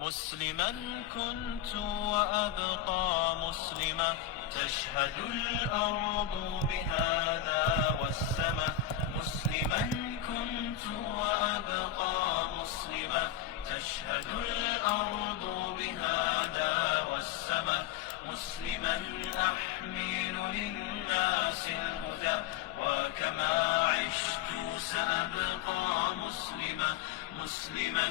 مسلما كنت وأبقى مسلما، تشهد الأرض بهذا والسماء. مسلما كنت وأبقى مسلما، تشهد الأرض بهذا والسماء. مسلما أحمل للناس الهدى، وكما عشت سأبقى مسلما. مسلما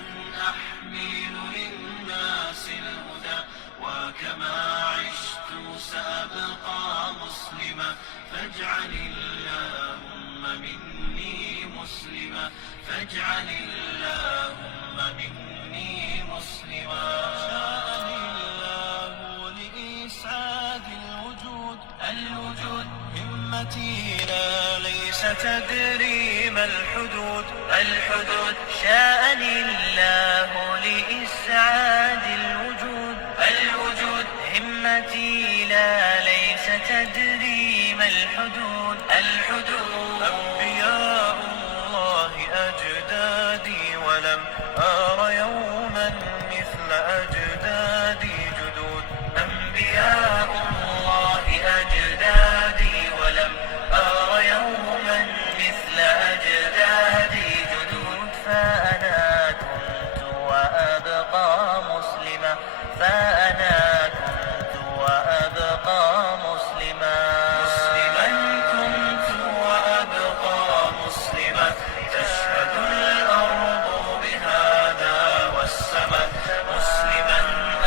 أحمل للناس الهدى، وكما عشت سأبقى مسلما. فاجعل اللهم مني مسلما، فاجعل اللهم مني مسلما. شاءني الله لإسعاد الوجود همتي لا ليس تدري ما الحدود. شاءني الله لإسعاد الوجود همتي لا ليس تدري ما الحدود. أنبياء الله أجدادي، ولم أر يوما مثل أجدادي جدود. أنبياء الله أجدادي، ولم أر يوما مثل أجدادي جدود. فأنا كنت وأبقى مسلما، فأنا كنت وأبقى مسلما. مسلما كنت وأبقى مسلما، تشهد الأرض بهذا والسماء. مسلما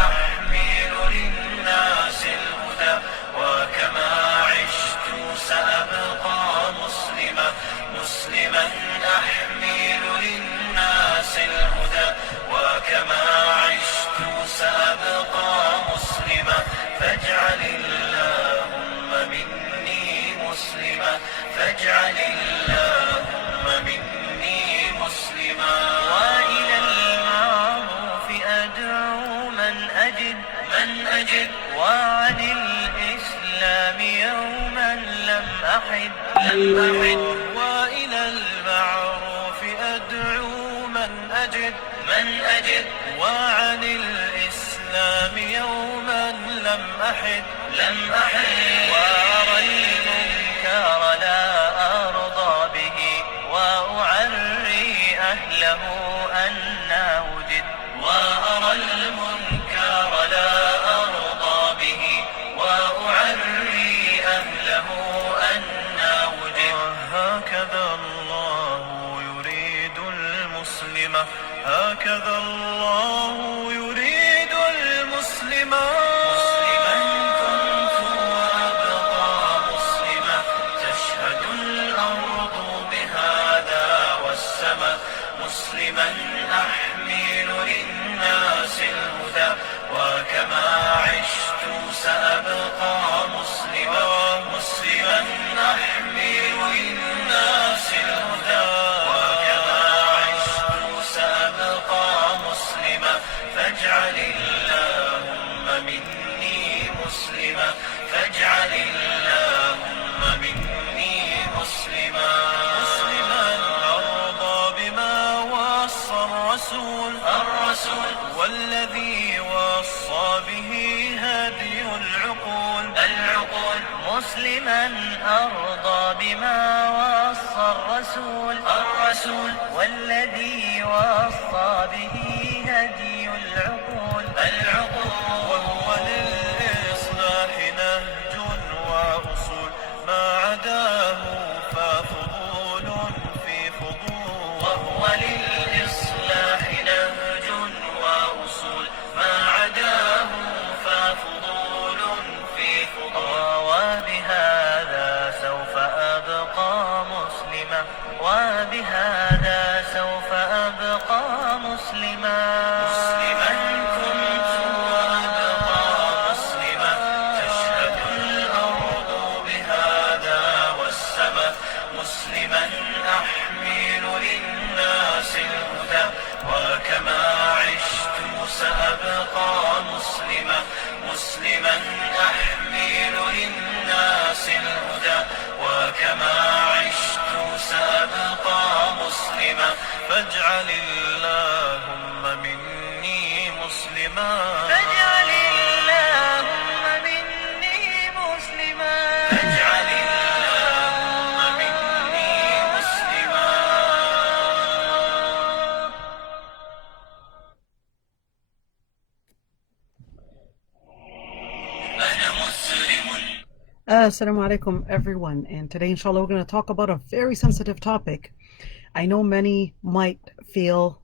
أحمل للناس الهدى، وكما عشت سأبقى مسلما. مسلما أحمل للناس الهدى، وكما عشت سأبقى مسلما. فاجعل اللهم مني مسلما، فاجعل اللهم مني مسلما. وإلى المعروف أدعو من أجد وعن الإسلام يوما لم أحد. وإلى المعروف أدعو من أجد وعن الإسلام يوما لم أحد. وأرى المنكر لا أرضى به، وأعري أهله أنا وجد. وأرى المنكر لا أرضى به، وأعري أهله أنا وجد. هكذا الله يريد المسلم، هكذا الله يريد المسلم. مسلما كنت وأبقى مسلما، تشهد الأرض بهذا والسماء. مسلما أحمل للناس الهدى، وكما عشت سأبقى مسلما. مسلما أحمل للناس الهدى، وكما عشت سأبقى مسلما. فاجعل اللهم مني مسلما، فاجعل اللهم مني مسلما. مسلما أرضى بما وصى الرسول، والذي وصى به هدي العقول. مسلما أرضى بما وصى الرسول، والذي وصى به هدي العقول. وهو للإصلاح نهج وأصول، ما عداه ففضول في فضول. وهو للإصلاح نهج وأصول، ما عداه ففضول في فضول. وبهذا سوف أبقى مسلما، وبهذا سوف أبقى مسلما. مسلما فاجعل اللهم مني مسلما فاجعل اللهم مني مسلما. أنا مسلم. Assalamu alaikum, everyone, and today, inshallah, we're going to talk about a very sensitive topic. I know many might feel,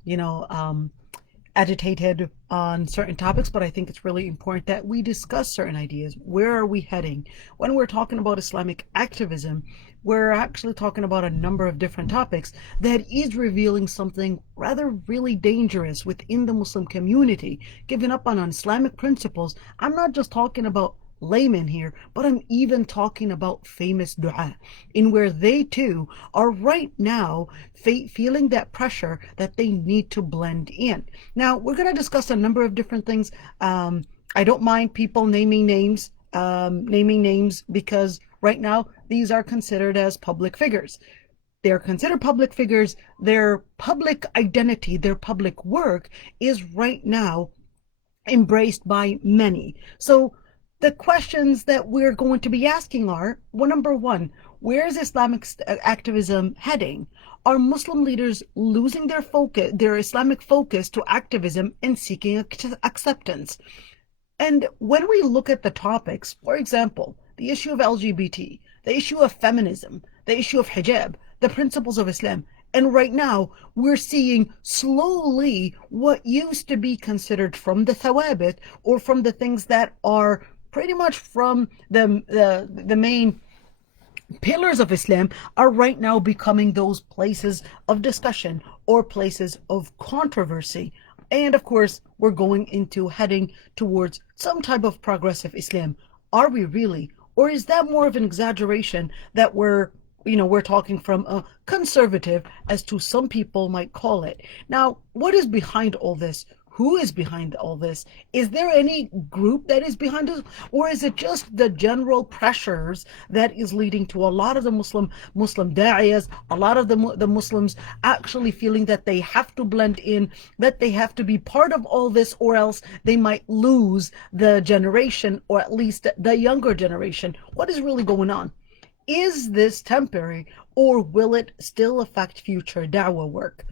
agitated on certain topics, but I think it's really important that we discuss certain ideas. Where are we heading? When we're talking about Islamic activism, we're actually talking about a number of different topics that is revealing something rather really dangerous within the Muslim community, giving up on Islamic principles. I'm not just talking about laymen here, but I'm even talking about famous dua, in where they too are right now feeling that pressure that they need to blend in. Now, we're going to discuss a number of different things. I don't mind people naming names because right now these are considered as public figures. They're considered public figures. Their public identity, their public work is right now embraced by many. So the questions that we're going to be asking are, well, number one, where is Islamic activism heading? Are Muslim leaders losing their focus, their Islamic focus, to activism and seeking acceptance? And when we look at the topics, for example, the issue of LGBT, the issue of feminism, the issue of hijab, the principles of Islam, and right now we're seeing slowly what used to be considered from the thawabit, or from the things that are pretty much from the main pillars of Islam, are right now becoming those places of discussion or places of controversy. And of course, we're heading towards some type of progressive Islam. Are we really? Or is that more of an exaggeration that we're talking from a conservative, as to some people might call it? Now, what is behind all this? Who is behind all this? Is there any group that is behind it? Or is it just the general pressures that is leading to a lot of the Muslim da'iyas, a lot of the Muslims actually feeling that they have to blend in, that they have to be part of all this, or else they might lose the generation, or at least the younger generation? What is really going on? Is this temporary, or will it still affect future da'wah work?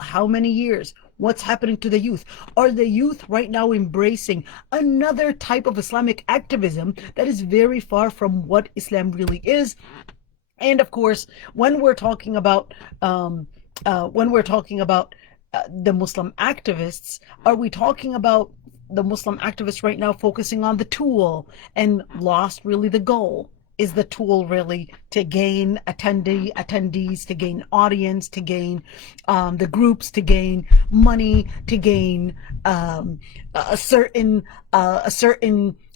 How many years? What's happening to the youth? Are the youth right now embracing another type of Islamic activism that is very far from what Islam really is? And of course, when we're talking about the Muslim activists, are we talking about the Muslim activists right now focusing on the tool and lost really the goal? Is the tool really to gain attendees, to gain audience, to gain the groups, to gain money, to gain a certain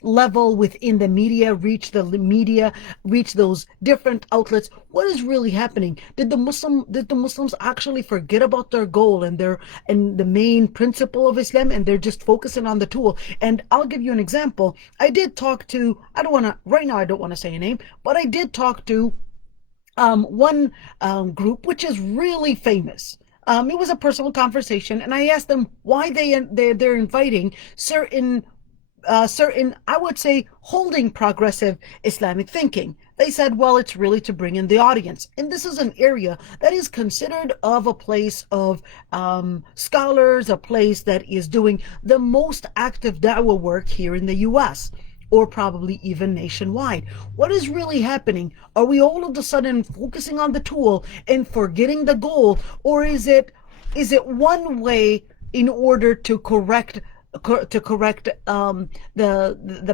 level within the media, reach those different outlets? What is really happening? Did the Muslims actually forget about their goal and the main principle of Islam, and they're just focusing on the tool? And I'll give you an example. I did talk to, I don't want to say a name, but I did talk to one group which is really famous. It was a personal conversation, and I asked them why they're inviting certain, I would say, holding progressive Islamic thinking. They said, well, it's really to bring in the audience. And this is an area that is considered of a place of scholars, a place that is doing the most active da'wah work here in the US, or probably even nationwide. What is really happening? Are we all of a sudden focusing on the tool and forgetting the goal? Or is it one way in order to correct the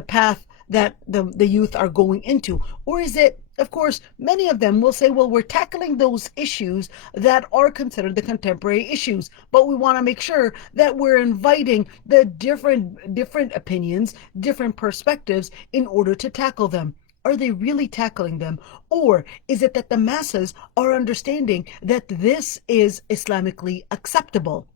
path that the youth are going into? Or is it, of course, many of them will say, well, we're tackling those issues that are considered the contemporary issues, but we want to make sure that we're inviting the different opinions, different perspectives in order to tackle them. Are they really tackling them? Or is it that the masses are understanding that this is Islamically acceptable?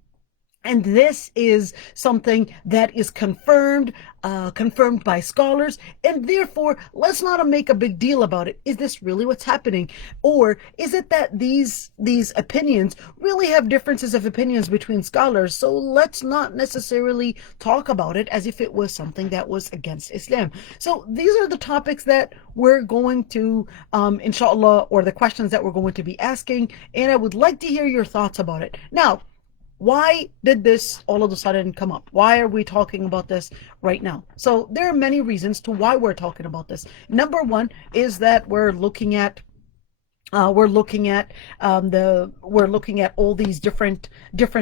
And this is something that is confirmed by scholars, and therefore let's not make a big deal about it. Is this really what's happening, or is it that these opinions really have differences of opinions between scholars? So let's not necessarily talk about it as if it was something that was against Islam. So these are the topics that we're going to, inshallah, or the questions that we're going to be asking, and I would like to hear your thoughts about it. Now, why did this all of a sudden come up? Why are we talking about this right now? So there are many reasons to why we're talking about this. Number one is that we're looking at all these different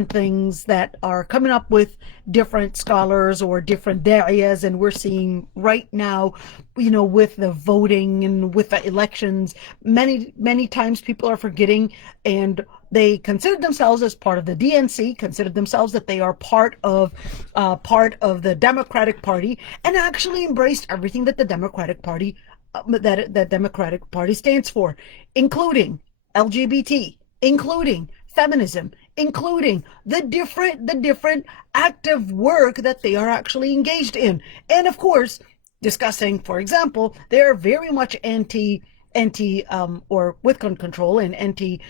things that are coming up with different scholars or different da'iyas, and we're seeing right now, with the voting and with the elections, many times people are forgetting, and they consider themselves as part of the DNC, consider themselves that they are part of the Democratic Party, and actually embraced everything that the Democratic Party stands for, including LGBT, including feminism, including the different active work that they are actually engaged in. And of course, discussing, for example, they're very much anti or with gun control, and anti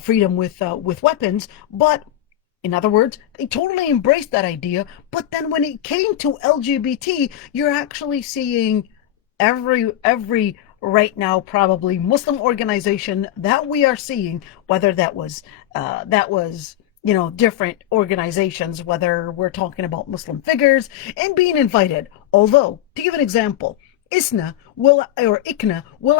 freedom with weapons, but in other words, they totally embraced that idea. But then when it came to LGBT, you're actually seeing every right now probably Muslim organization that we are seeing, whether that was different organizations, whether we're talking about Muslim figures and being invited. Although, to give an example, ICNA will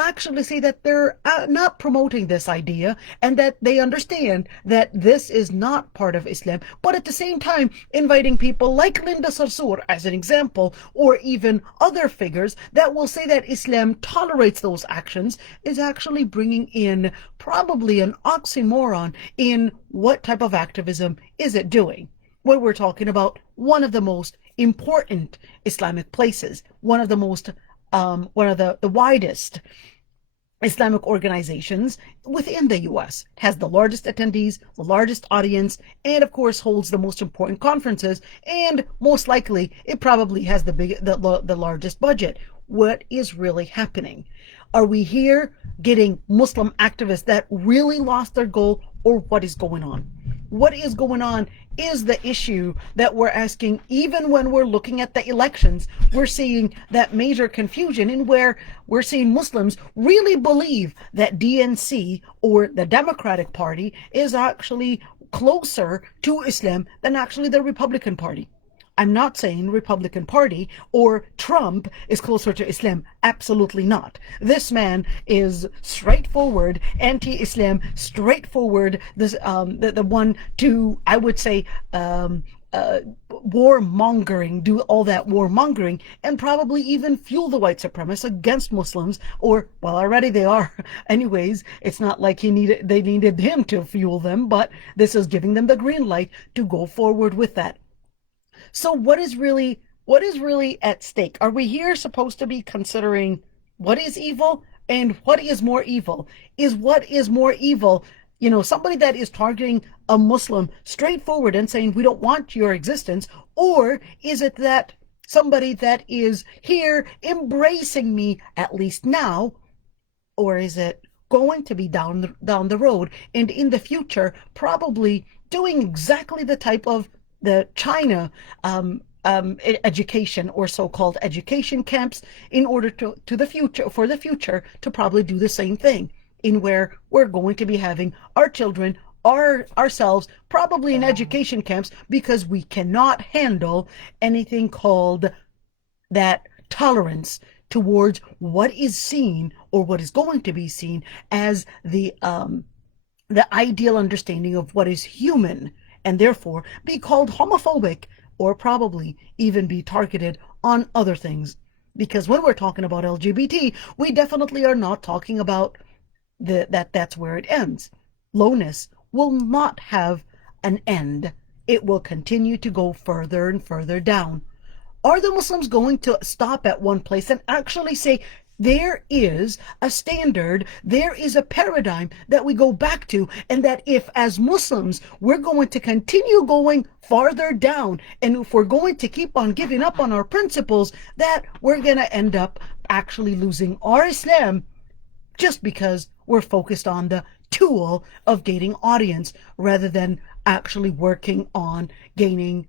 actually say that they're not promoting this idea, and that they understand that this is not part of Islam, but at the same time inviting people like Linda Sarsour as an example, or even other figures that will say that Islam tolerates those actions, is actually bringing in probably an oxymoron in what type of activism is it doing. When we're talking about one of the most important Islamic places, one of the widest Islamic organizations within the U.S., has the largest attendees, the largest audience, and of course holds the most important conferences, and most likely it probably has the largest budget. What is really happening? Are we here getting Muslim activists that really lost their goal, or what is going on? What is going on is the issue that we're asking. Even when we're looking at the elections, we're seeing that major confusion in where we're seeing Muslims really believe that DNC or the Democratic Party is actually closer to Islam than actually the Republican Party. I'm not saying Republican Party or Trump is closer to Islam. Absolutely not. This man is straightforward anti-Islam, straightforward. The one to, I would say, warmongering, do all that warmongering, and probably even fuel the white supremacists against Muslims, or, well, already they are. Anyways, it's not like they needed him to fuel them, but this is giving them the green light to go forward with that. So what is really at stake? Are we here supposed to be considering what is evil and what is more evil? Is what is more evil, somebody that is targeting a Muslim straightforward and saying, we don't want your existence? Or is it that somebody that is here embracing me, at least now? Or is it going to be down the road and in the future probably doing exactly the type of the China education, or so-called education camps, in order for the future to probably do the same thing, in where we're going to be having our children, ourselves, probably in education camps, because we cannot handle anything called that tolerance towards what is seen, or what is going to be seen as the ideal understanding of what is human, and therefore be called homophobic, or probably even be targeted on other things. Because when we're talking about LGBT, we definitely are not talking about that's where it ends. Lowness will not have an end. It will continue to go further and further down. Are the Muslims going to stop at one place and actually say, there is a standard, there is a paradigm that we go back to, and that if as Muslims we're going to continue going farther down, and if we're going to keep on giving up on our principles, that we're going to end up actually losing our Islam just because we're focused on the tool of gaining audience rather than actually working on gaining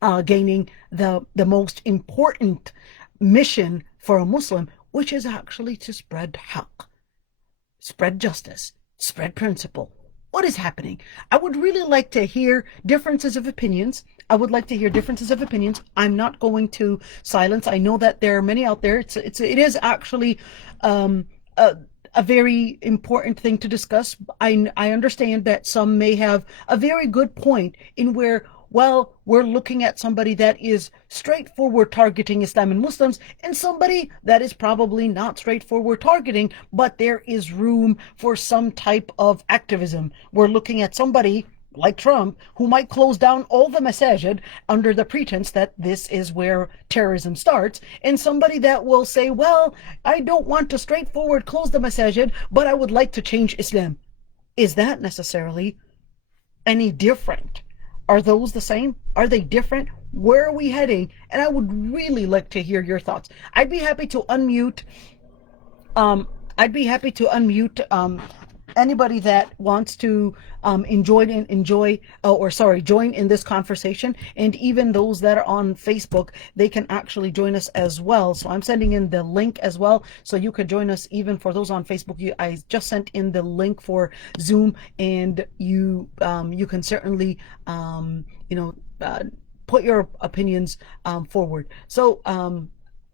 the most important mission for a Muslim, which is actually to spread haqq, spread justice, spread principle. What is happening? I would really like to hear differences of opinions. I would like to hear differences of opinions. I'm not going to silence. I know that there are many out there. It is actually a very important thing to discuss. I understand that some may have a very good point in where, well, we're looking at somebody that is straightforward targeting Islam and Muslims, and somebody that is probably not straightforward targeting, but there is room for some type of activism. We're looking at somebody like Trump, who might close down all the masajid under the pretense that this is where terrorism starts, and somebody that will say, well, I don't want to straightforward close the masajid, but I would like to change Islam. Is that necessarily any different? Are those the same? Are they different? Where are we heading? And I would really like to hear your thoughts. I'd be happy to unmute anybody that wants to join in this conversation, and even those that are on Facebook, they can actually join us as well. So I'm sending in the link as well, so you could join us. Even for those on Facebook, I just sent in the link for Zoom, and you can certainly put your opinions forward. So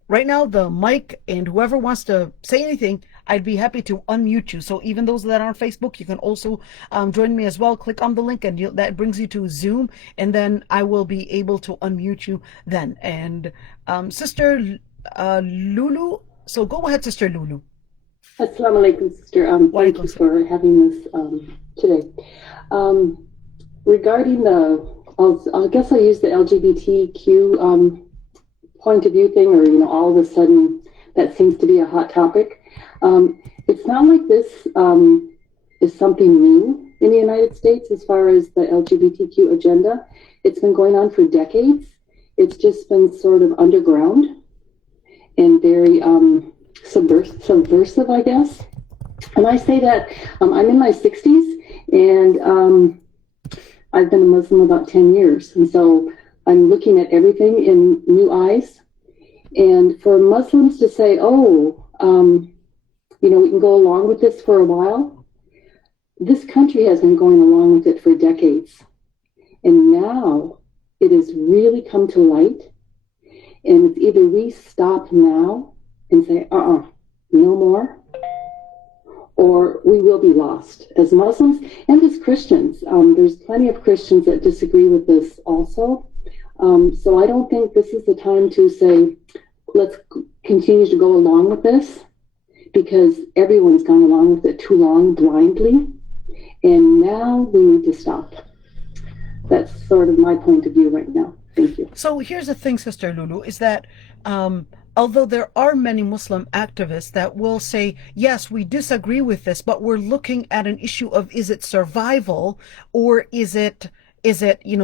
right now, the mic, and whoever wants to say anything, I'd be happy to unmute you. So even those that are on Facebook, you can also join me as well. Click on the link, and that brings you to Zoom, and then I will be able to unmute you then. And Sister Lulu, so go ahead, Sister Lulu. Assalamu alaikum, sister. Thank you for having this today. Regarding I guess I'll use the LGBTQ point of view thing, or all of a sudden that seems to be a hot topic. It's not like this is something new in the United States as far as the LGBTQ agenda. It's been going on for decades. It's just been sort of underground and very subversive, I guess. And I say that I'm in my 60s, and I've been a Muslim about 10 years. And so I'm looking at everything in new eyes. And for Muslims to say, we can go along with this for a while. This country has been going along with it for decades. And now it has really come to light. And it's either we stop now and say, no more, or we will be lost as Muslims and as Christians. There's plenty of Christians that disagree with this also. So I don't think this is the time to say, let's continue to go along with this, because everyone's gone along with it too long blindly. And now we need to stop. That's sort of my point of view right now. Thank you. So here's the thing, Sister Lulu, is that although there are many Muslim activists that will say, yes, we disagree with this, but we're looking at an issue of, is it survival, or is it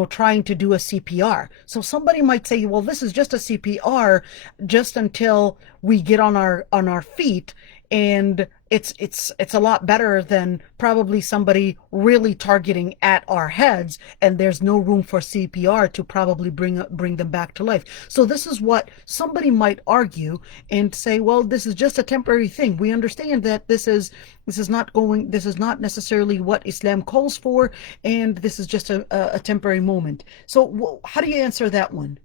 trying to do a CPR? So somebody might say, well, this is just a CPR just until we get on our feet, and it's a lot better than probably somebody really targeting at our heads, and there's no room for CPR to probably bring them back to life. So this is what somebody might argue and say, well, this is just a temporary thing. We understand that this is not necessarily what Islam calls for, and this is just a temporary moment. So how do you answer that one?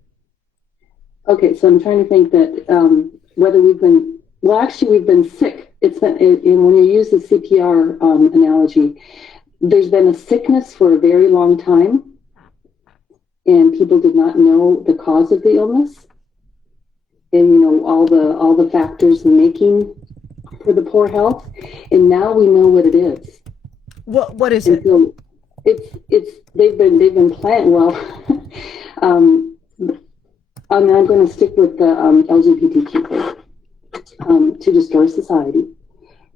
Okay, so I'm trying to think that whether we've been sick. When you use the CPR analogy, there's been a sickness for a very long time, and people did not know the cause of the illness, and all the factors making for the poor health, and now we know what it is. What is it? So they've been planning. Well, I'm going to stick with the LGBTQ thing. to destroy society.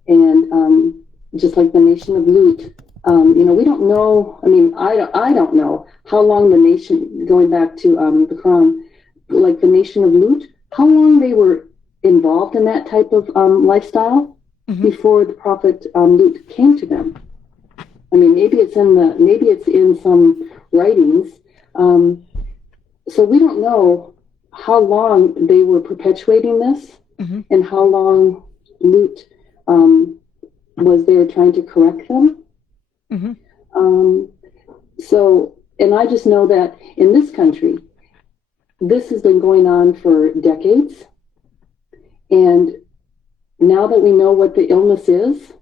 And just like the nation of Lut, we don't know. I mean, I don't know how long the nation, going back to the Quran, like the nation of Lut, how long they were involved in that type of lifestyle before the prophet Lut came to them. I mean, maybe it's in some writings. So we don't know how long they were perpetuating this and how long Lut was there trying to correct them. So, and I just know that in this country, this has been going on for decades. And now that we know what the illness is,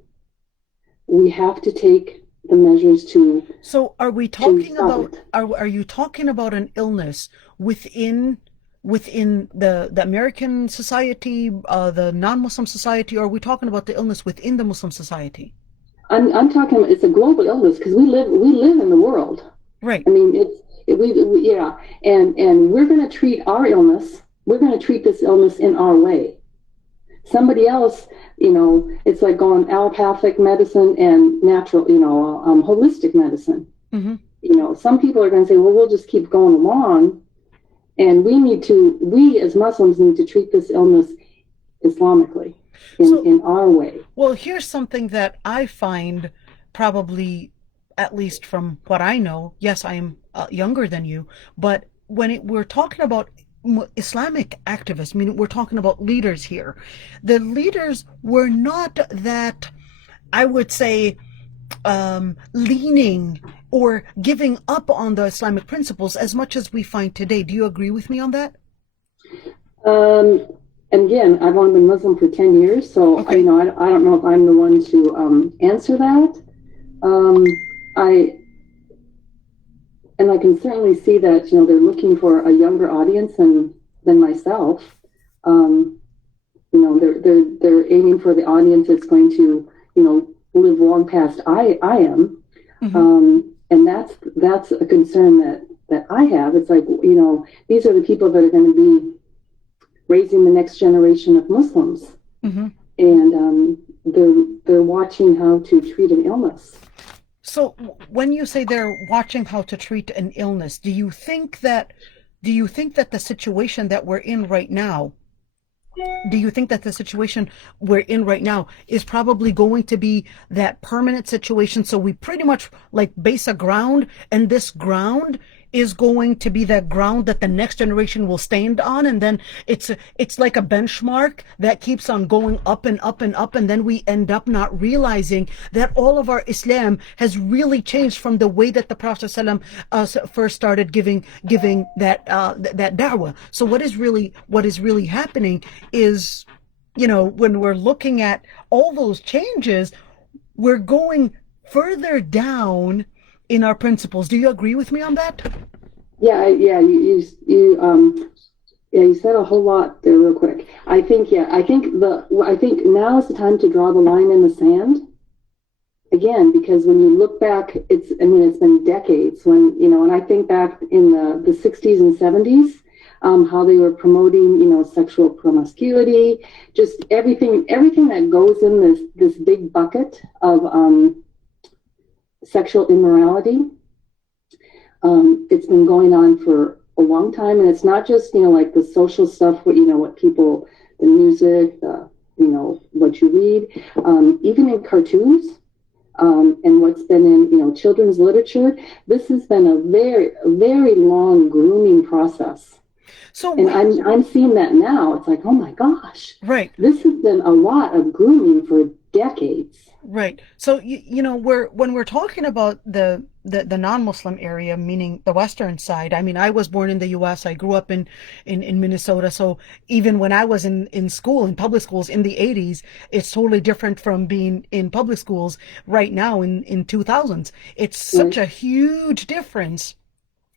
we have to take the measures to. So are we talking about, are you talking about an illness within the American society, the non-Muslim society, or are we talking about the illness within the Muslim society? I'm talking. It's a global illness because we live in the world. Right. I mean, yeah, and we're going to treat our illness. We're going to treat this illness in our way. Somebody else, it's like going allopathic medicine and natural, holistic medicine. Some people are going to say, well, we'll just keep going along. And we as Muslims need to treat this illness Islamically in our way. Well, here's something that I find probably, at least from what I know, yes, I am younger than you, but when we're talking about Islamic activists, I mean, we're talking about leaders here. The leaders were not that, I would say, leaning or giving up on the Islamic principles as much as we find today. Do you agree with me on that? And again, I've only been Muslim for 10 years, so okay. I don't know if I'm the one to answer that. I can certainly see that they're looking for a younger audience than myself. They're aiming for the audience that's going to live long past I am. And that's a concern that I have. It's like, these are the people that are going to be raising the next generation of Muslims. And they're watching how to treat an illness. So when you say they're watching how to treat an illness, do you think that the situation that we're in right now, is probably going to be that permanent situation? So we pretty much like base a ground, and this ground is going to be that ground that the next generation will stand on, and then it's like a benchmark that keeps on going up and up and up, and then we end up not realizing that all of our Islam has really changed from the way that the Prophet ﷺ first started giving that da'wah. So what is really happening is, when we're looking at all those changes, we're going further down in our principles. Do you agree with me on that? Yeah. You said a whole lot there real quick. I think now is the time to draw the line in the sand. Again, because when you look back, it's been decades when I think back in the 60s and 70s, how they were promoting, sexual promiscuity, just everything that goes in this big bucket of sexual immorality. It's been going on for a long time, and it's not just like the social stuff, what people, the music, what you read, even in cartoons, and what's been in children's literature. This has been a very, very long grooming process. So, and I'm seeing that now. It's like, oh my gosh, right? This has been a lot of grooming for decades. Right. So when we're talking about the non-Muslim area, meaning the Western side. I mean, I was born in the U.S. I grew up in Minnesota. So even when I was in school, in public schools in the 80s, it's totally different from being in public schools right now in 2000s. It's such a huge difference.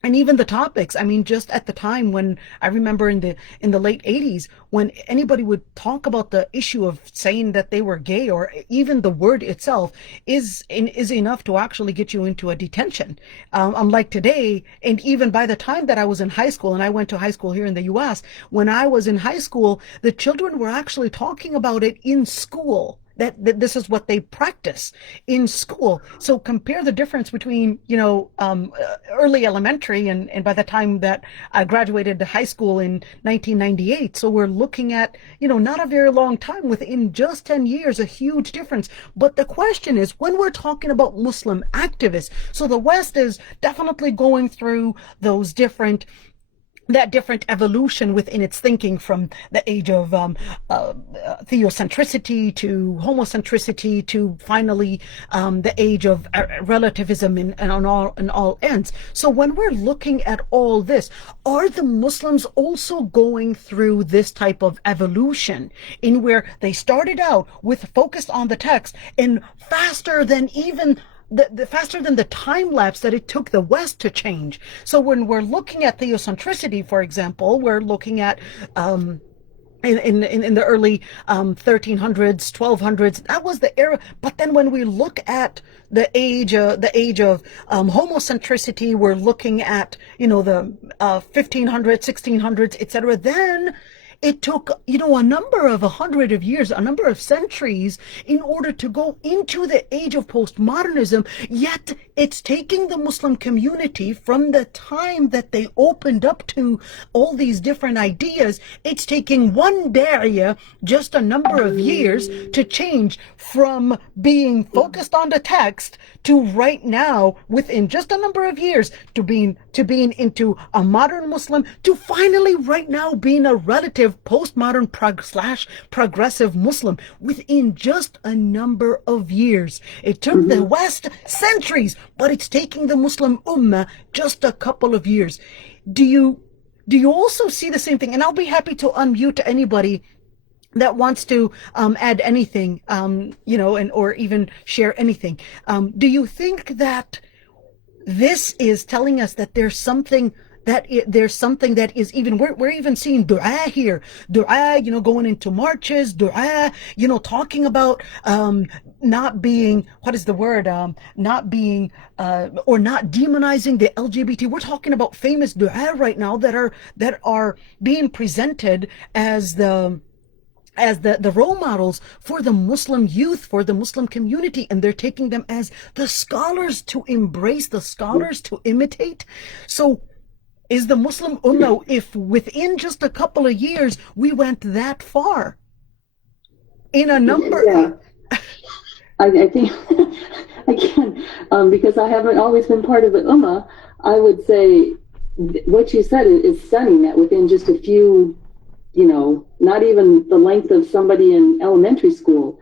and even the topics. I mean, just at the time when I remember in the late 80s, when anybody would talk about the issue of saying that they were gay, or even the word itself is enough to actually get you into a detention. Unlike today, and even by the time that I was in high school, and I went to high school here in the U.S., when I was in high school, the children were actually talking about it in school. That this is what they practice in school. So compare the difference between, early elementary and by the time that I graduated high school in 1998. So we're looking at, not a very long time, within just 10 years, a huge difference. But the question is, when we're talking about Muslim activists, so the West is definitely going through that different evolution within its thinking, from the age of theocentricity to homocentricity to finally the age of relativism and on all ends. So when we're looking at all this, are the Muslims also going through this type of evolution, in where they started out with focused on the text, and faster than the time lapse that it took the West to change? So when we're looking at theocentricity, for example, we're looking at in the early 1300s, 1200s, that was the era. But then when we look at the age of homocentricity, we're looking at the 1500s, 1600s, etc. Then it took, a number of years, a number of centuries, in order to go into the age of postmodernism. Yet it's taking the Muslim community, from the time that they opened up to all these different ideas, it's taking one da'iya just a number of years to change from being focused on the text to right now, within just a number of years, to being into a modern Muslim, to finally right now being a relative postmodern progressive Muslim within just a number of years. It took the West centuries, but it's taking the Muslim Ummah just a couple of years. Do you also see the same thing? And I'll be happy to unmute anybody that wants to add anything, or even share anything. Do you think that this is telling us that there's something that is even, we're even seeing dua here, going into marches, dua, talking about not being, what is the word, not being or not demonizing the LGBT. We're talking about famous dua right now that are being presented as the role models for the Muslim youth, for the Muslim community, and they're taking them as the scholars to embrace, the scholars to imitate. So is the Muslim Ummah, if within just a couple of years we went that far in a number? Yeah. I think, again, because I haven't always been part of the Ummah, I would say what you said is stunning, that within just a few, not even the length of somebody in elementary school,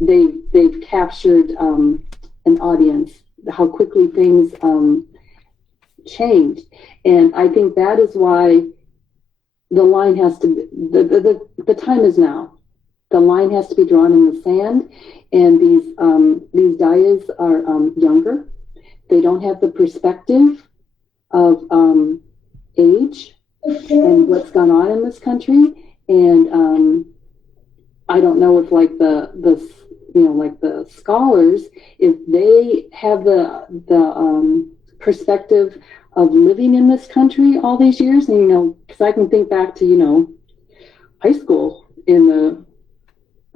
they've captured an audience, how quickly things changed. And I think that is why the line has to be, the time is now. The line has to be drawn in the sand, and these dayas are younger. They don't have the perspective of age and what's gone on in this country. And I don't know if like the scholars, if they have the perspective of living in this country all these years. And because I can think back to high school in the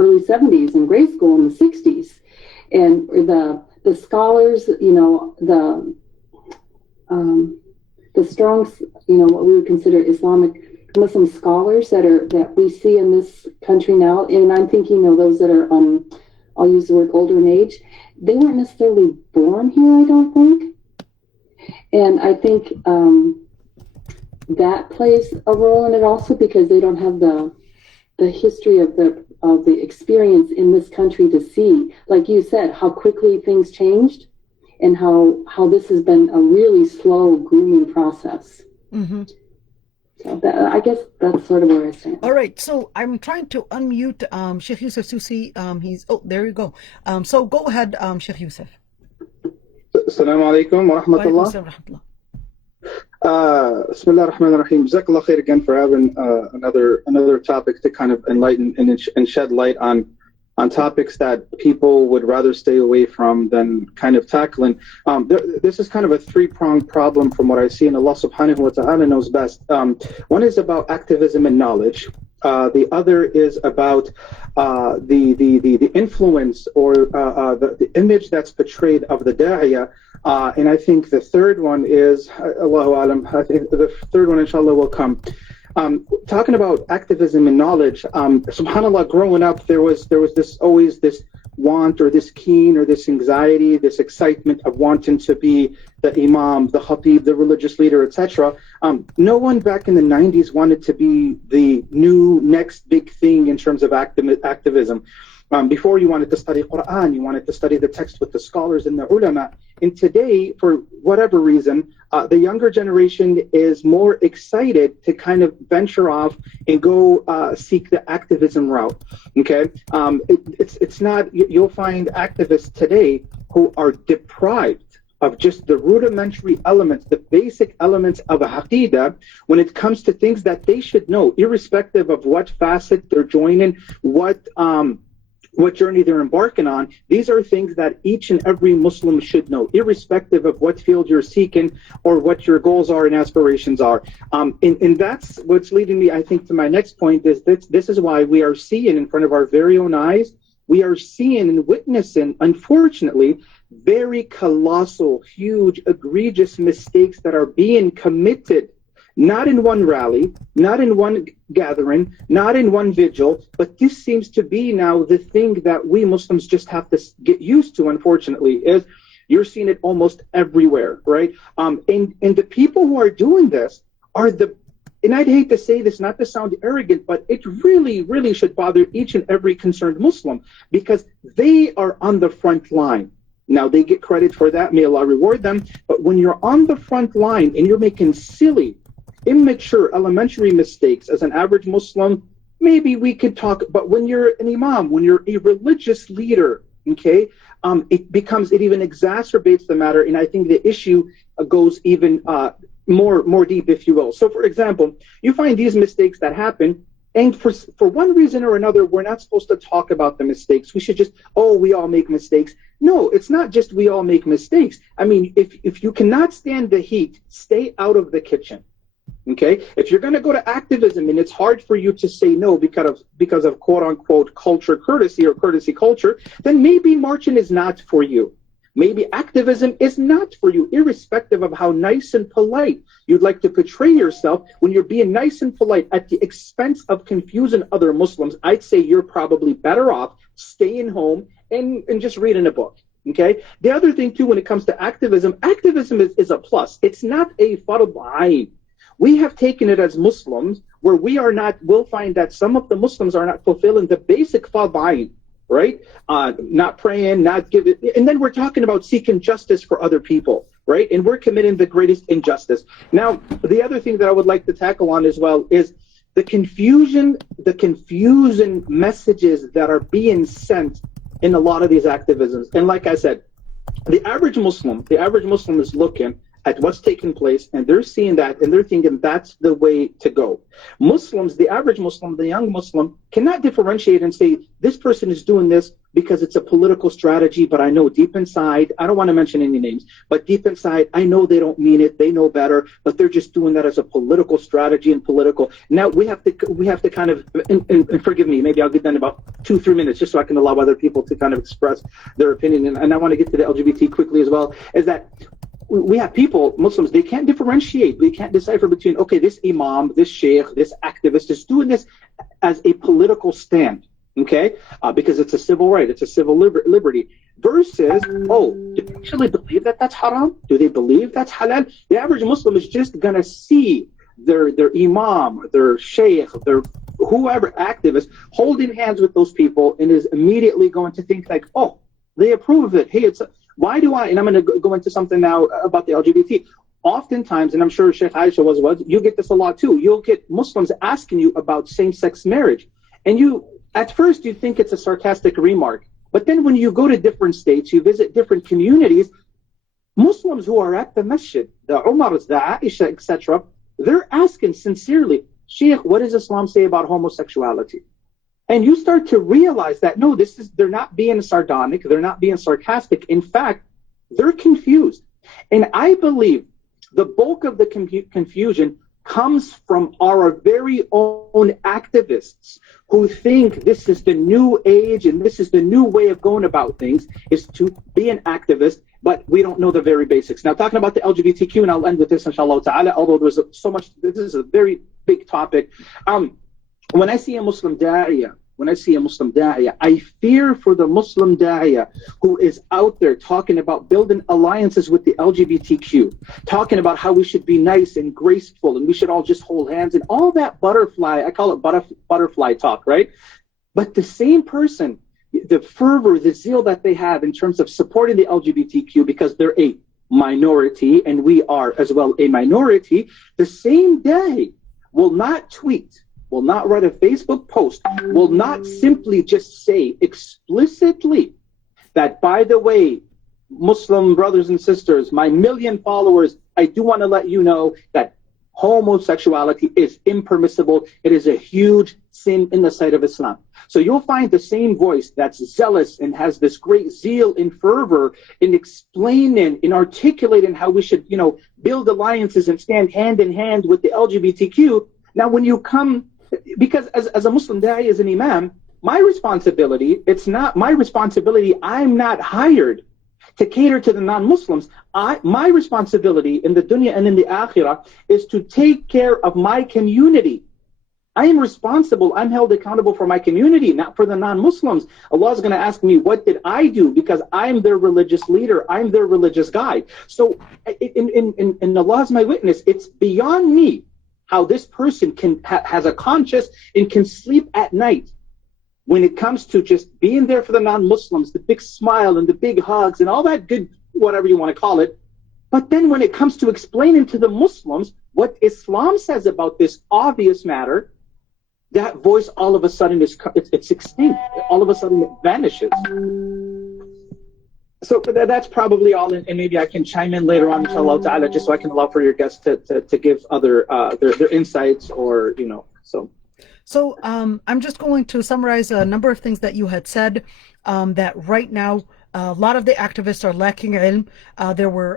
early 70s and grade school in the 60s, and the scholars, the strong, what we would consider Islamic Muslim scholars that we see in this country now. And I'm thinking of those that are, I'll use the word older in age. They weren't necessarily born here, I don't think. And I think that plays a role in it also, because they don't have the history of the experience in this country to see, like you said, how quickly things changed, and how this has been a really slow grooming process. Mm-hmm. So I guess that's sort of where I stand. All right, so I'm trying to unmute Sheikh Yusuf Susi. There you go. So go ahead, Sheikh Yusuf. Assalamu alaikum wa rahmatullah. Bismillah ar-Rahman ar-Rahim. Jazakallah khair again for having another topic to kind of enlighten and shed light on topics that people would rather stay away from than kind of tackling. This is kind of a three-pronged problem from what I see, and Allah subhanahu wa ta'ala knows best. One is about activism and knowledge. The other is about the influence or the image that's portrayed of the da'iyah. And I think the third one is, Allahu alam, I think the third one inshallah will come. Talking about activism and knowledge, subhanAllah, growing up, there was always this want or this keen or this anxiety, this excitement of wanting to be the imam, the khatib, the religious leader, etc. No one back in the 90s wanted to be the new next big thing in terms of activism. Before, you wanted to study Quran, you wanted to study the text with the scholars and the ulama. And today, for whatever reason, the younger generation is more excited to kind of venture off and go seek the activism route. Okay, it's not. You'll find activists today who are deprived of just the rudimentary elements, the basic elements of a aqidah when it comes to things that they should know, irrespective of what facet they're joining, what journey they're embarking on. These are things that each and every Muslim should know, irrespective of what field you're seeking or what your goals are and aspirations are. And that's what's leading me, I think, to my next point is this is why we are seeing in front of our very own eyes, we are seeing and witnessing, unfortunately, very colossal, huge, egregious mistakes that are being committed, not in one rally, not in one gathering, not in one vigil, but this seems to be now the thing that we Muslims just have to get used to, unfortunately, is you're seeing it almost everywhere, right? And the people who are doing this are and I'd hate to say this, not to sound arrogant, but it really, really should bother each and every concerned Muslim because they are on the front line. Now, they get credit for that, may Allah reward them, but when you're on the front line and you're making silly, immature, elementary mistakes as an average Muslim, maybe we could talk, but when you're an imam, when you're a religious leader, okay, it even exacerbates the matter, and I think the issue goes even more deep, if you will. So, for example, you find these mistakes that happen, and for one reason or another, we're not supposed to talk about the mistakes. We should just, we all make mistakes. No, it's not just we all make mistakes. I mean, if you cannot stand the heat, stay out of the kitchen. Okay, if you're going to go to activism and it's hard for you to say no because of quote unquote culture courtesy or courtesy culture, then maybe marching is not for you. Maybe activism is not for you, irrespective of how nice and polite you'd like to portray yourself. When you're being nice and polite at the expense of confusing other Muslims, I'd say you're probably better off staying home and just reading a book. Okay. The other thing too, when it comes to activism is a plus. It's not a fard ayn. We have taken it as Muslims where we'll find that some of the Muslims are not fulfilling the basic fard ayn, right? Not praying, not giving, and then we're talking about seeking justice for other people, right? And we're committing the greatest injustice. Now, the other thing that I would like to tackle on as well is the confusion messages that are being sent in a lot of these activisms. And like I said, the average Muslim is looking at what's taking place, and they're seeing that, and they're thinking that's the way to go. Muslims, the average Muslim, the young Muslim, cannot differentiate and say, this person is doing this because it's a political strategy, but I know deep inside, I don't want to mention any names, but deep inside, I know they don't mean it, they know better, but they're just doing that as a political strategy and political. Now, we have to kind of, and forgive me, maybe I'll get done in about 2-3 minutes, just so I can allow other people to kind of express their opinion, and I want to get to the LGBT quickly as well, is that we have people, Muslims, they can't differentiate. They can't decipher between, okay, this imam, this sheikh, this activist is doing this as a political stand, okay? Because it's a civil right, it's a civil liberty. Versus, do they actually believe that that's haram? Do they believe that's halal? The average Muslim is just going to see their imam, their sheikh, their whoever activist holding hands with those people and is immediately going to think like, they approve of it. Hey, why do I, and I'm going to go into something now about the LGBT. Oftentimes, and I'm sure Sheikh Aysha was, you get this a lot too. You'll get Muslims asking you about same-sex marriage. And at first you think it's a sarcastic remark. But then when you go to different states, you visit different communities, Muslims who are at the masjid, the Umars, the Aysha, etc., they're asking sincerely, Sheikh, what does Islam say about homosexuality? And you start to realize that, no, they're not being sardonic, they're not being sarcastic. In fact, they're confused. And I believe the bulk of the confusion comes from our very own activists who think this is the new age and this is the new way of going about things, is to be an activist, but we don't know the very basics. Now, talking about the LGBTQ, and I'll end with this, inshallah ta'ala, although there's so much, this is a very big topic. When I see a Muslim da'iyah, I fear for the Muslim da'iyah who is out there talking about building alliances with the LGBTQ, talking about how we should be nice and graceful and we should all just hold hands and all that butterfly, I call it butterfly talk, right? But the same person, the fervor, the zeal that they have in terms of supporting the LGBTQ because they're a minority and we are as well a minority, the same day will not tweet, will not write a Facebook post, will not simply just say explicitly that, by the way, Muslim brothers and sisters, my 1 million followers, I do want to let you know that homosexuality is impermissible. It is a huge sin in the sight of Islam. So you'll find the same voice that's zealous and has this great zeal and fervor in explaining, in articulating how we should, build alliances and stand hand in hand with the LGBTQ. Now, when you come, because as a Muslim da'i, as an imam, my responsibility, I'm not hired to cater to the non-Muslims. My responsibility in the dunya and in the akhirah is to take care of my community. I am responsible, I'm held accountable for my community, not for the non-Muslims. Allah is going to ask me, what did I do? Because I'm their religious leader, I'm their religious guide. So in Allah is my witness, it's beyond me how this person has a conscience and can sleep at night when it comes to just being there for the non-Muslims, the big smile and the big hugs and all that good, whatever you want to call it. But then when it comes to explaining to the Muslims what Islam says about this obvious matter, that voice all of a sudden it's extinct. All of a sudden it vanishes. So that's probably all, and maybe I can chime in later on, inshallah ta'ala, just so I can allow for your guests to give other their insights or so. So I'm just going to summarize a number of things that you had said, that right now a lot of the activists are lacking ilm.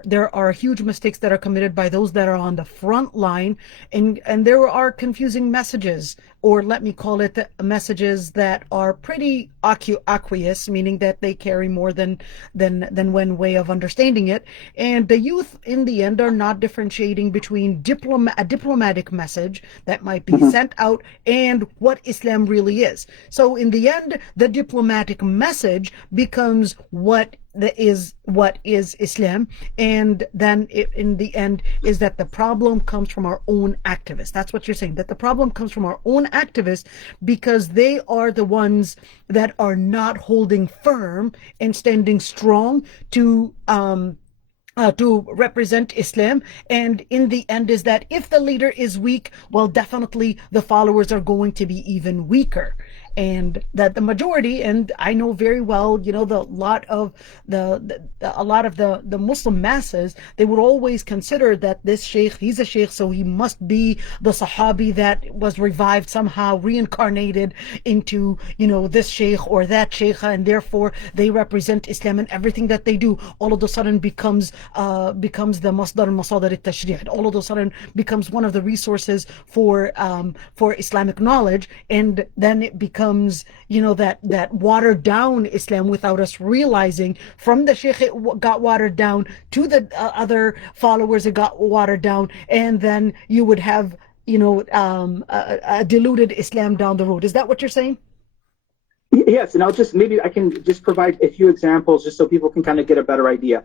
There are huge mistakes that are committed by those that are on the front line, and there are confusing messages, or let me call it messages that are pretty aqueous, meaning that they carry more than one way of understanding it. And the youth in the end are not differentiating between a diplomatic message that might be sent out and what Islam really is. So in the end, the diplomatic message becomes what is Islam, and then in the end is that the problem comes from our own activists. That's what you're saying, that the problem comes from our own activists, because they are the ones that are not holding firm and standing strong to represent Islam. And in the end is that if the leader is weak, well, definitely the followers are going to be even weaker. And that the majority, and I know very well, a lot of the Muslim masses, they would always consider that this sheikh, he's a sheikh, so he must be the Sahabi that was revived somehow, reincarnated into, this sheikh or that sheikha, and therefore they represent Islam, and everything that they do all of a sudden becomes the masdar masadar al-tashri'. All of a sudden becomes one of the resources for Islamic knowledge, and then it becomes that watered down Islam without us realizing. From the sheikh it got watered down, to the other followers it got watered down, and then you would have a diluted Islam down the road. Is that what you're saying? Yes, and maybe I can just provide a few examples just so people can kind of get a better idea.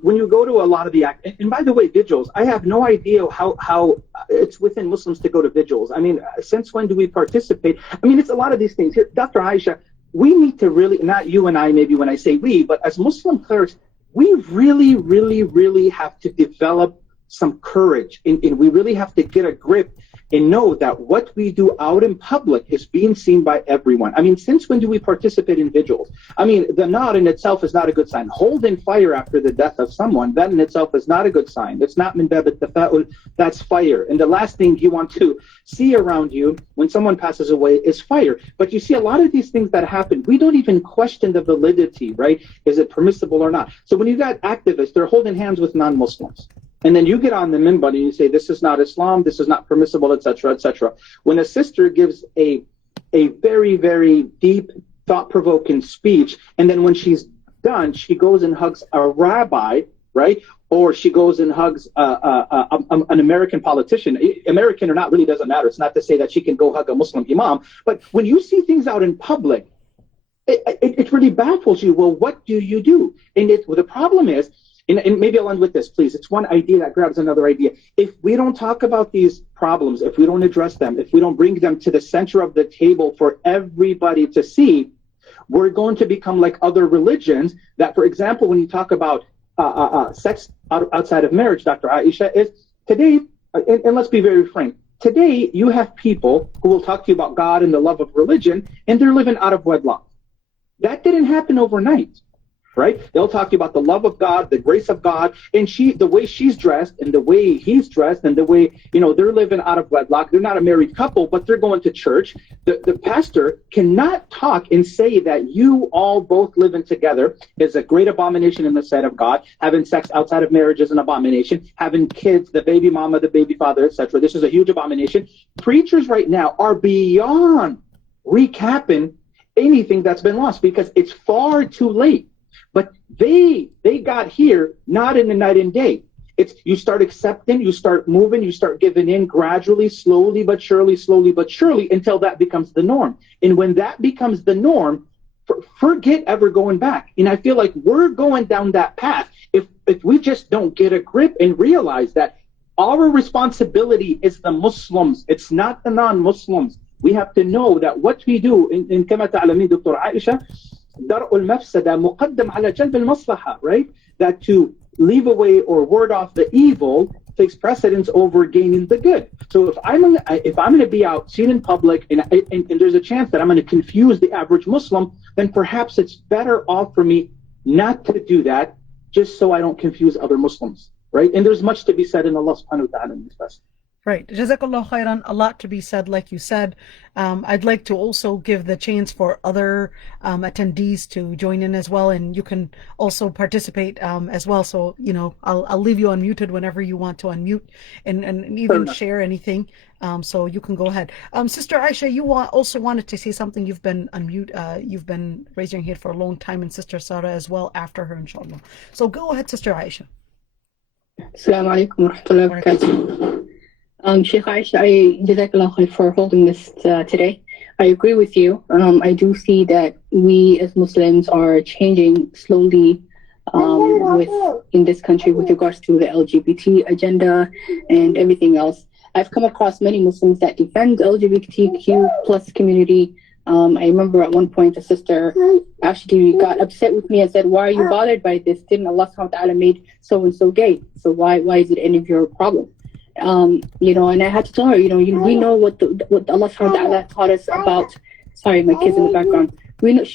When you go to a lot of the and by the way, vigils, I have no idea how it's within Muslims to go to vigils. I mean, since when do we participate? I mean, it's a lot of these things. Here, Dr. Aysha, we need to really, not you and I maybe when I say we, but as Muslim clerics, we really, really, really have to develop some courage, and we really have to get a grip and know that what we do out in public is being seen by everyone. I mean, since when do we participate in vigils? I mean, the nod in itself is not a good sign. Holding fire after the death of someone, that in itself is not a good sign. It's not min bab at-tafa'ul, that's fire. And the last thing you want to see around you when someone passes away is fire. But you see, a lot of these things that happen, we don't even question the validity, right? Is it permissible or not? So when you got activists, they're holding hands with non-Muslims. And then you get on the minbar and you say, this is not Islam, this is not permissible, etc., etc. When a sister gives a very, very deep, thought-provoking speech, and then when she's done, she goes and hugs a rabbi, right? Or she goes and hugs an American politician. American or not really doesn't matter. It's not to say that she can go hug a Muslim imam. But when you see things out in public, it really baffles you. Well, what do you do? And the problem is, and maybe I'll end with this, please. It's one idea that grabs another idea. If we don't talk about these problems, if we don't address them, if we don't bring them to the center of the table for everybody to see, we're going to become like other religions that, for example, when you talk about sex outside of marriage, Dr. Aysha, is today, and let's be very frank, today you have people who will talk to you about God and the love of religion, and they're living out of wedlock. That didn't happen overnight. Right? They'll talk to you about the love of God, the grace of God, and the way she's dressed and the way he's dressed and the way, they're living out of wedlock. They're not a married couple, but they're going to church. The pastor cannot talk and say that you all both living together is a great abomination in the sight of God. Having sex outside of marriage is an abomination. Having kids, the baby mama, the baby father, etc. This is a huge abomination. Preachers right now are beyond recapping anything that's been lost because it's far too late. But they got here not in the night and day. It's you start accepting, you start moving, you start giving in gradually, slowly but surely, until that becomes the norm. And when that becomes the norm, forget ever going back. And I feel like we're going down that path if we just don't get a grip and realize that our responsibility is the Muslims. It's not the non-Muslims. We have to know that what we do, in كما تعلمين Dr. Aysha, درء المفسدة مقدم على جلب المصلحة, right? That to leave away or ward off the evil takes precedence over gaining the good. So if I'm going to be out seen in public and there's a chance that I'm going to confuse the average Muslim, then perhaps it's better off for me not to do that, just so I don't confuse other Muslims, right? And there's much to be said in Allah subhanahu wa ta'ala in this verse. Right. Jazakallah khairan. A lot to be said, like you said. I'd like to also give the chance for other attendees to join in as well, and you can also participate as well. So, I'll leave you unmuted whenever you want to unmute and even share anything. So you can go ahead. Sister Aysha, you also wanted to say something. You've been you've been raising your hand for a long time, and Sister Sarah as well after her, inshallah. So go ahead, Sister Aysha. Assalamu alaikum wa rahmatullahi wa barakatuh. Sheikh Aysha, Jazakallah khair for holding this today. I agree with you. I do see that we as Muslims are changing slowly in this country with regards to the LGBT agenda and everything else. I've come across many Muslims that defend the LGBTQ plus community. I remember at one point a sister actually got upset with me and said, "Why are you bothered by this? Didn't Allah subhanahu wa ta'ala made so and so gay? So why is it any of your problem?" And I had to tell her, we know what Allah subhanahu wa ta'ala taught us about. Sorry, my kids in the background.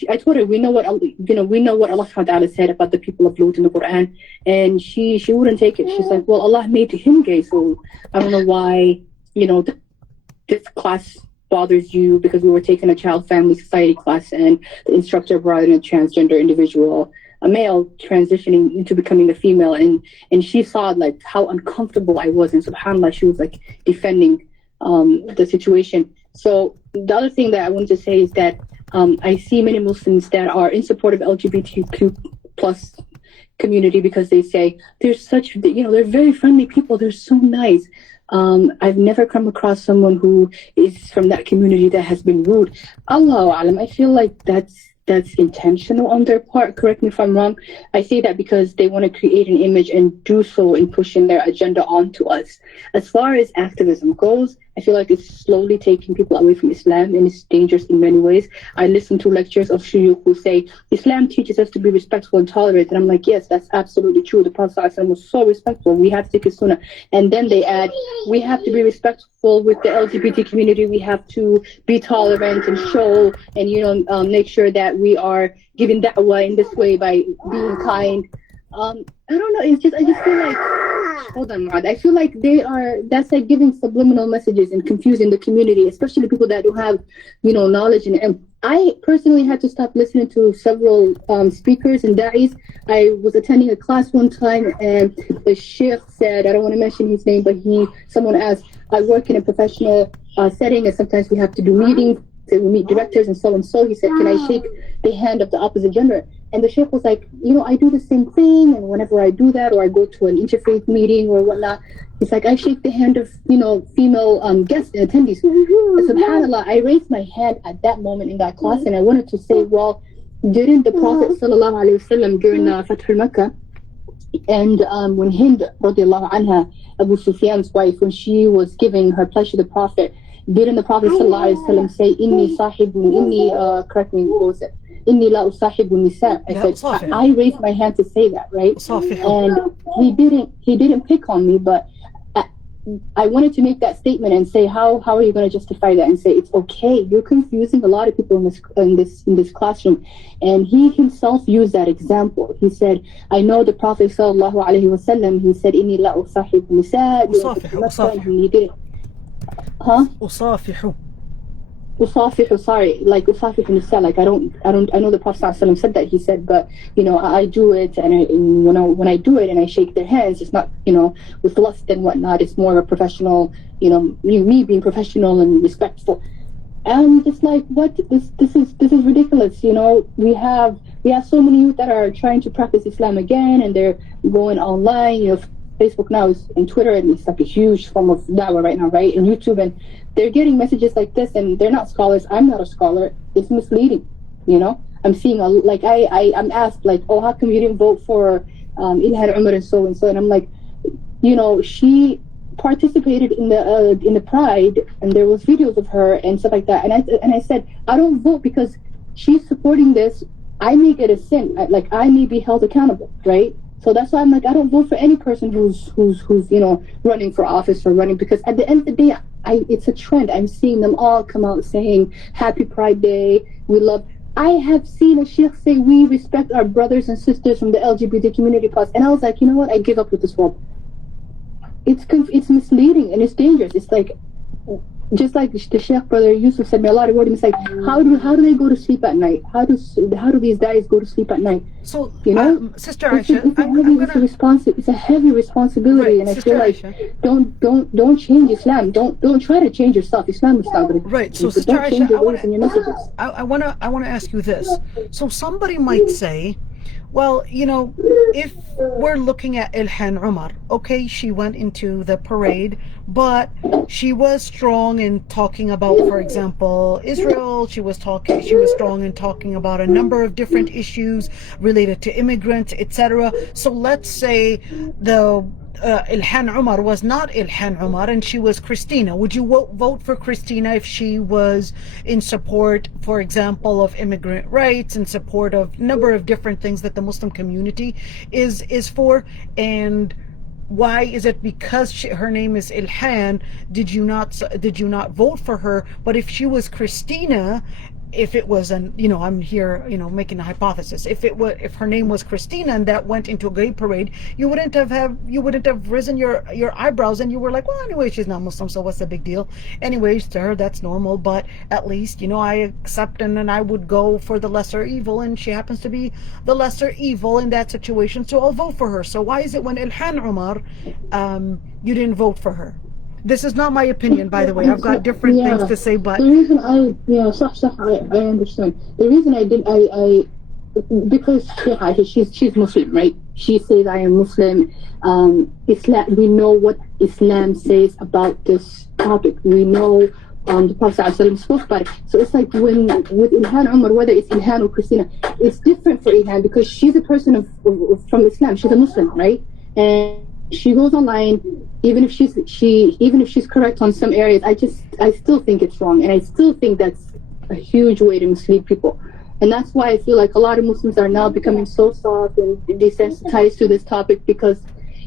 I told her we know what Allah subhanahu wa ta'ala said about the people of Lut in the Quran, and she wouldn't take it. She's like, well, Allah made him gay, so I don't know why this class bothers you, because we were taking a child family society class and the instructor brought in a transgender individual, a male transitioning into becoming a female, and she saw like how uncomfortable I was, and subhanAllah, she was like defending the situation. So the other thing that I wanted to say is that I see many Muslims that are in support of LGBTQ plus community because they say they're very friendly people, they're so nice. I've never come across someone who is from that community that has been rude. Allahu Alam, I feel like that's intentional on their part. Correct me if I'm wrong. I say that because they want to create an image and do so in pushing their agenda onto us. As far as activism goes, I feel like it's slowly taking people away from Islam, and it's dangerous in many ways. I listen to lectures of shuyukh who say Islam teaches us to be respectful and tolerant, and I'm like, yes, that's absolutely true. The Prophet ﷺ was so respectful. We have to take his sunnah, and then they add, we have to be respectful with the LGBT community. We have to be tolerant and show, and make sure that we are giving da'wah in this way by being kind. I don't know. I just feel like, hold on, Maud. I feel like that's like giving subliminal messages and confusing the community, especially people that don't have, knowledge. And I personally had to stop listening to several speakers and da'is. I was attending a class one time, and the sheikh said, I don't want to mention his name, but someone asked, I work in a professional setting, and sometimes we have to do meetings, we meet directors and so and so. He said, can I shake the hand of the opposite gender? And the sheikh was like, I do the same thing, and whenever I do that, or I go to an interfaith meeting or whatnot, it's like I shake the hand of, female guests and attendees. And subhanAllah, I raised my hand at that moment in that class, and I wanted to say, well, didn't the Prophet ﷺ during Fath al-Makkah, and when Hind radiallahu anha, Abu Sufyan's wife, when she was giving her pledge to the Prophet, didn't the Prophet ﷺ say, correct me, what was it? Inni la usahibu nisa. I said, I raised my hand to say that, right? And he didn't pick on me, but I wanted to make that statement and say, how are you going to justify that and say it's okay? You're confusing a lot of people in this classroom. And he himself used that example. He said, I know the Prophet sallallahu alaihi wasallam. He said, Inni la usahibu nisa. He didn't. Huh? Usafihu, sorry, like usafihu nisa, like I know the Prophet ﷺ said that. He said, but I do it, and when I do it and I shake their hands, it's not with lust and whatnot. It's more of a professional, me being professional and respectful. And just like, what, this is ridiculous. We have so many youth that are trying to practice Islam again, and they're going online. Facebook now and Twitter, and it's like a huge form of da'wah right now, right? And YouTube, and they're getting messages like this, and they're not scholars. I'm not a scholar. It's misleading, I'm seeing I'm asked like, oh, how come you didn't vote for Ilhan Umar and so and so? And I'm like, she participated in the Pride, and there was videos of her and stuff like that. And I said, I don't vote because she's supporting this. I may get a sin. I may be held accountable, right? So that's why I'm like, I don't vote for any person who's running for office or running, because at the end of the day, it's a trend. I'm seeing them all come out saying Happy Pride Day. We love. I have seen a sheikh say we respect our brothers and sisters from the LGBT community plus, and I was like, you know what? I give up with this world. It's misleading and it's dangerous. It's like, just like the Sheikh brother Yusuf said, may Allah reward him. It's like, how do they go to sleep at night? How do these guys go to sleep at night? So Sister Aysha, it's a heavy responsibility, right, and I feel like Aysha, don't change Islam. Don't try to change yourself. Islam is not going to right. So Sister Aysha, I want to ask you this. So somebody might say, well, if we're looking at Ilhan Umar, okay, she went into the parade, but she was strong in talking about, for example, Israel. She was strong in talking about a number of different issues related to immigrants, etc. So let's say Ilhan Umar was not Ilhan Umar and she was Christina. Would you vote for Christina if she was in support, for example, of immigrant rights, in support of a number of different things that the Muslim community is for? And why is it because her name is Ilhan did you not vote for her? But if she was Christina, if it was I'm here making a hypothesis, if her name was Christina and that went into a gay parade, you wouldn't have risen your eyebrows, and you were like, well, anyway, she's not Muslim, so what's the big deal? Anyways, to her that's normal, but at least I accept and I would go for the lesser evil, and she happens to be the lesser evil in that situation, so I'll vote for her. So why is it when Ilhan Umar you didn't vote for her? This is not my opinion, by the way. I've got different things to say, but the reason I understand. The reason I didn't, because she's Muslim, right? She says I am Muslim. Islam. We know what Islam says about this topic. We know the Prophet ﷺ spoke about it. So it's like with Ilhan Umar, whether it's Ilhan or Christina, it's different for Ilhan because she's a person from Islam. She's a Muslim, right? And she goes online, even if she's correct on some areas, I still think it's wrong, and I still think that's a huge way to mislead people. And that's why I feel like a lot of Muslims are now becoming so soft and desensitized to this topic, because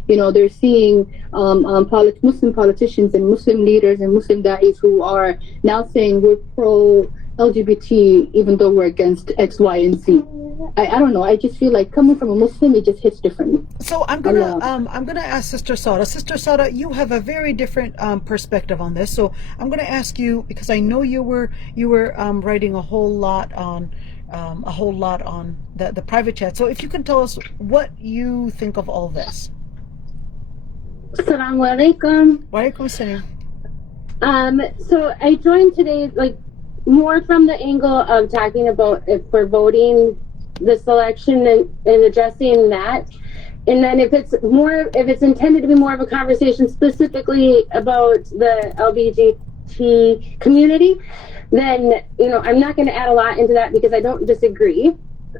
they're seeing Muslim politicians and Muslim leaders and Muslim da'is who are now saying we're pro LGBT even though we're against X, Y, and Z. I don't know. I just feel like coming from a Muslim, it just hits differently. So I'm gonna ask Sister Sada. Sister Sada, you have a very different perspective on this. So I'm gonna ask you, because I know you were writing a whole lot on the private chat. So if you can tell us what you think of all this. Assalamu alaikum. Wa alaikum assalam. So I joined today more from the angle of talking about if we're voting this election and addressing that, and then if it's intended to be more of a conversation specifically about the LGBT community, then I'm not going to add a lot into that because I don't disagree.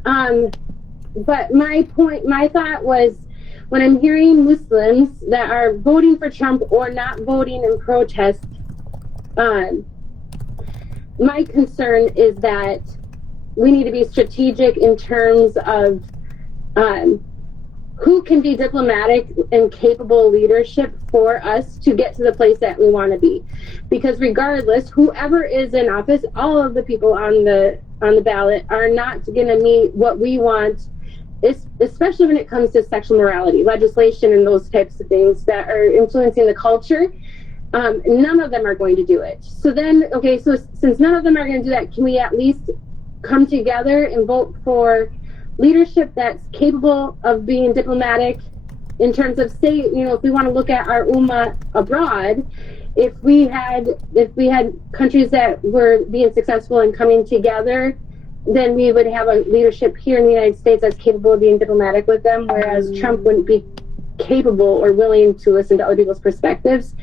But my thought was, when I'm hearing Muslims that are voting for Trump or not voting in protest, my concern is that we need to be strategic in terms of who can be diplomatic and capable leadership for us to get to the place that we want to be. Because regardless, whoever is in office, all of the people on the ballot are not going to meet what we want, especially when it comes to sexual morality, legislation, and those types of things that are influencing the culture. None of them are going to do it. So since none of them are going to do that, can we at least come together and vote for leadership that's capable of being diplomatic in terms of, say, if we want to look at our ummah abroad, if we had countries that were being successful in coming together, then we would have a leadership here in the United States that's capable of being diplomatic with them, whereas Trump wouldn't be capable or willing to listen to other people's perspectives.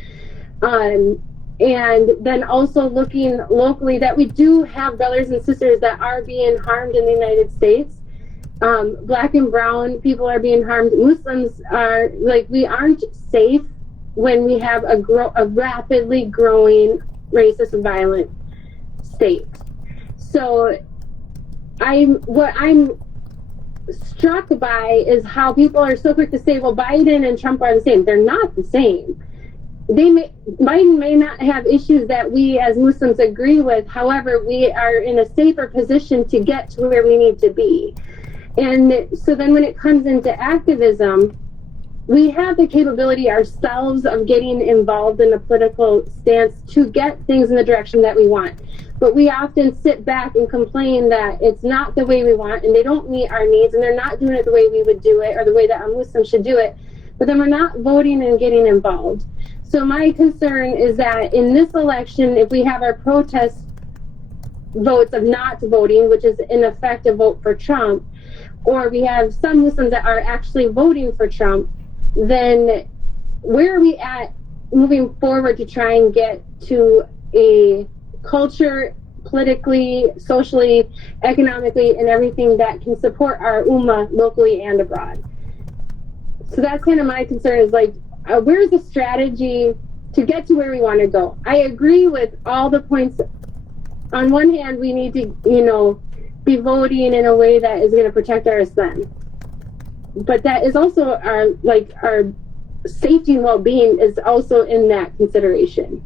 And then also looking locally, that we do have brothers and sisters that are being harmed in the United States. Black and brown people are being harmed. Muslims are, we aren't safe when we have a rapidly growing racist and violent state. So what I'm struck by is how people are so quick to say, well, Biden and Trump are the same. They're not the same. Biden may not have issues that we as Muslims agree with. However, we are in a safer position to get to where we need to be. And so then when it comes into activism, we have the capability ourselves of getting involved in a political stance to get things in the direction that we want. But we often sit back and complain that it's not the way we want, and they don't meet our needs, and they're not doing it the way we would do it or the way that a Muslim should do it. But then we're not voting and getting involved. So my concern is that in this election, if we have our protest votes of not voting, which is in effect a vote for Trump, or we have some Muslims that are actually voting for Trump, then where are we at moving forward to try and get to a culture, politically, socially, economically, and everything that can support our ummah locally and abroad? So that's kind of my concern, is where's the strategy to get to where we want to go? I agree with all the points. On one hand, we need to, be voting in a way that is going to protect our Islam. But that is also our safety and well-being is also in that consideration.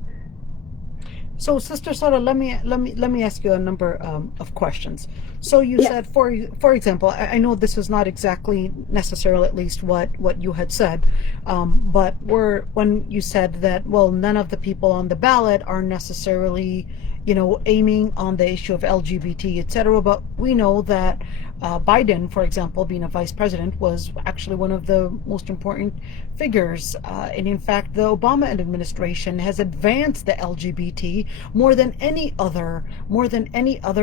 So, Sister Sada, let me ask you a number of questions. So you said, for example, I know this is not exactly necessarily, at least what you had said, but when you said that, well, none of the people on the ballot are necessarily, aiming on the issue of LGBT, etc. But we know that Biden, for example, being a vice president, was actually one of the most important figures. And in fact, the Obama administration has advanced the LGBT more than any other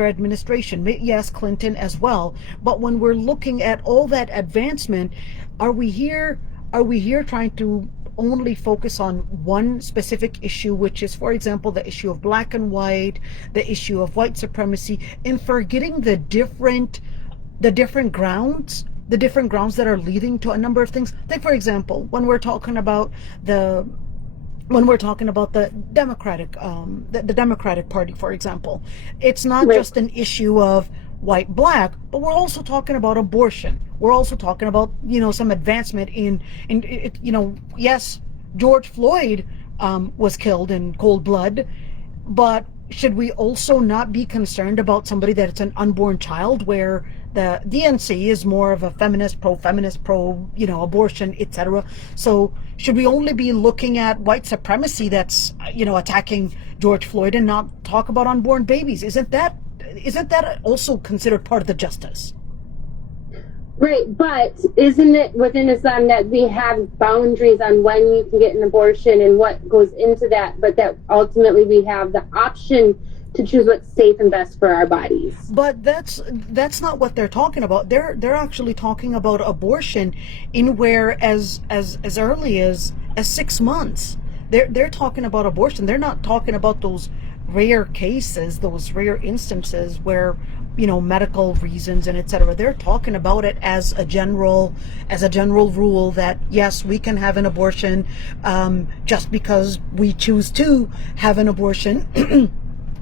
administration. Yes, Clinton as well. But when we're looking at all that advancement, are we here trying to only focus on one specific issue, which is, for example, the issue of black and white, the issue of white supremacy, and forgetting the different grounds the different grounds that are leading to a number of things. Take, for example, when we're talking about the Democratic Party, for example, it's not just an issue of white black, but we're also talking about abortion. We're also talking about, some advancement in yes, George Floyd was killed in cold blood, but should we also not be concerned about somebody that's an unborn child, where the DNC is more of a pro-feminist, pro-abortion, etc. So should we only be looking at white supremacy that's, attacking George Floyd, and not talk about unborn babies? Isn't that also considered part of the justice? Right, but isn't it within Islam that we have boundaries on when you can get an abortion and what goes into that, but that ultimately we have the option to choose what's safe and best for our bodies? But that's not what they're talking about. They're actually talking about abortion in where as early as 6 months. They're talking about abortion. They're not talking about those rare cases, those rare instances where medical reasons and etc. They're talking about it as a general rule that yes, we can have an abortion just because we choose to have an abortion.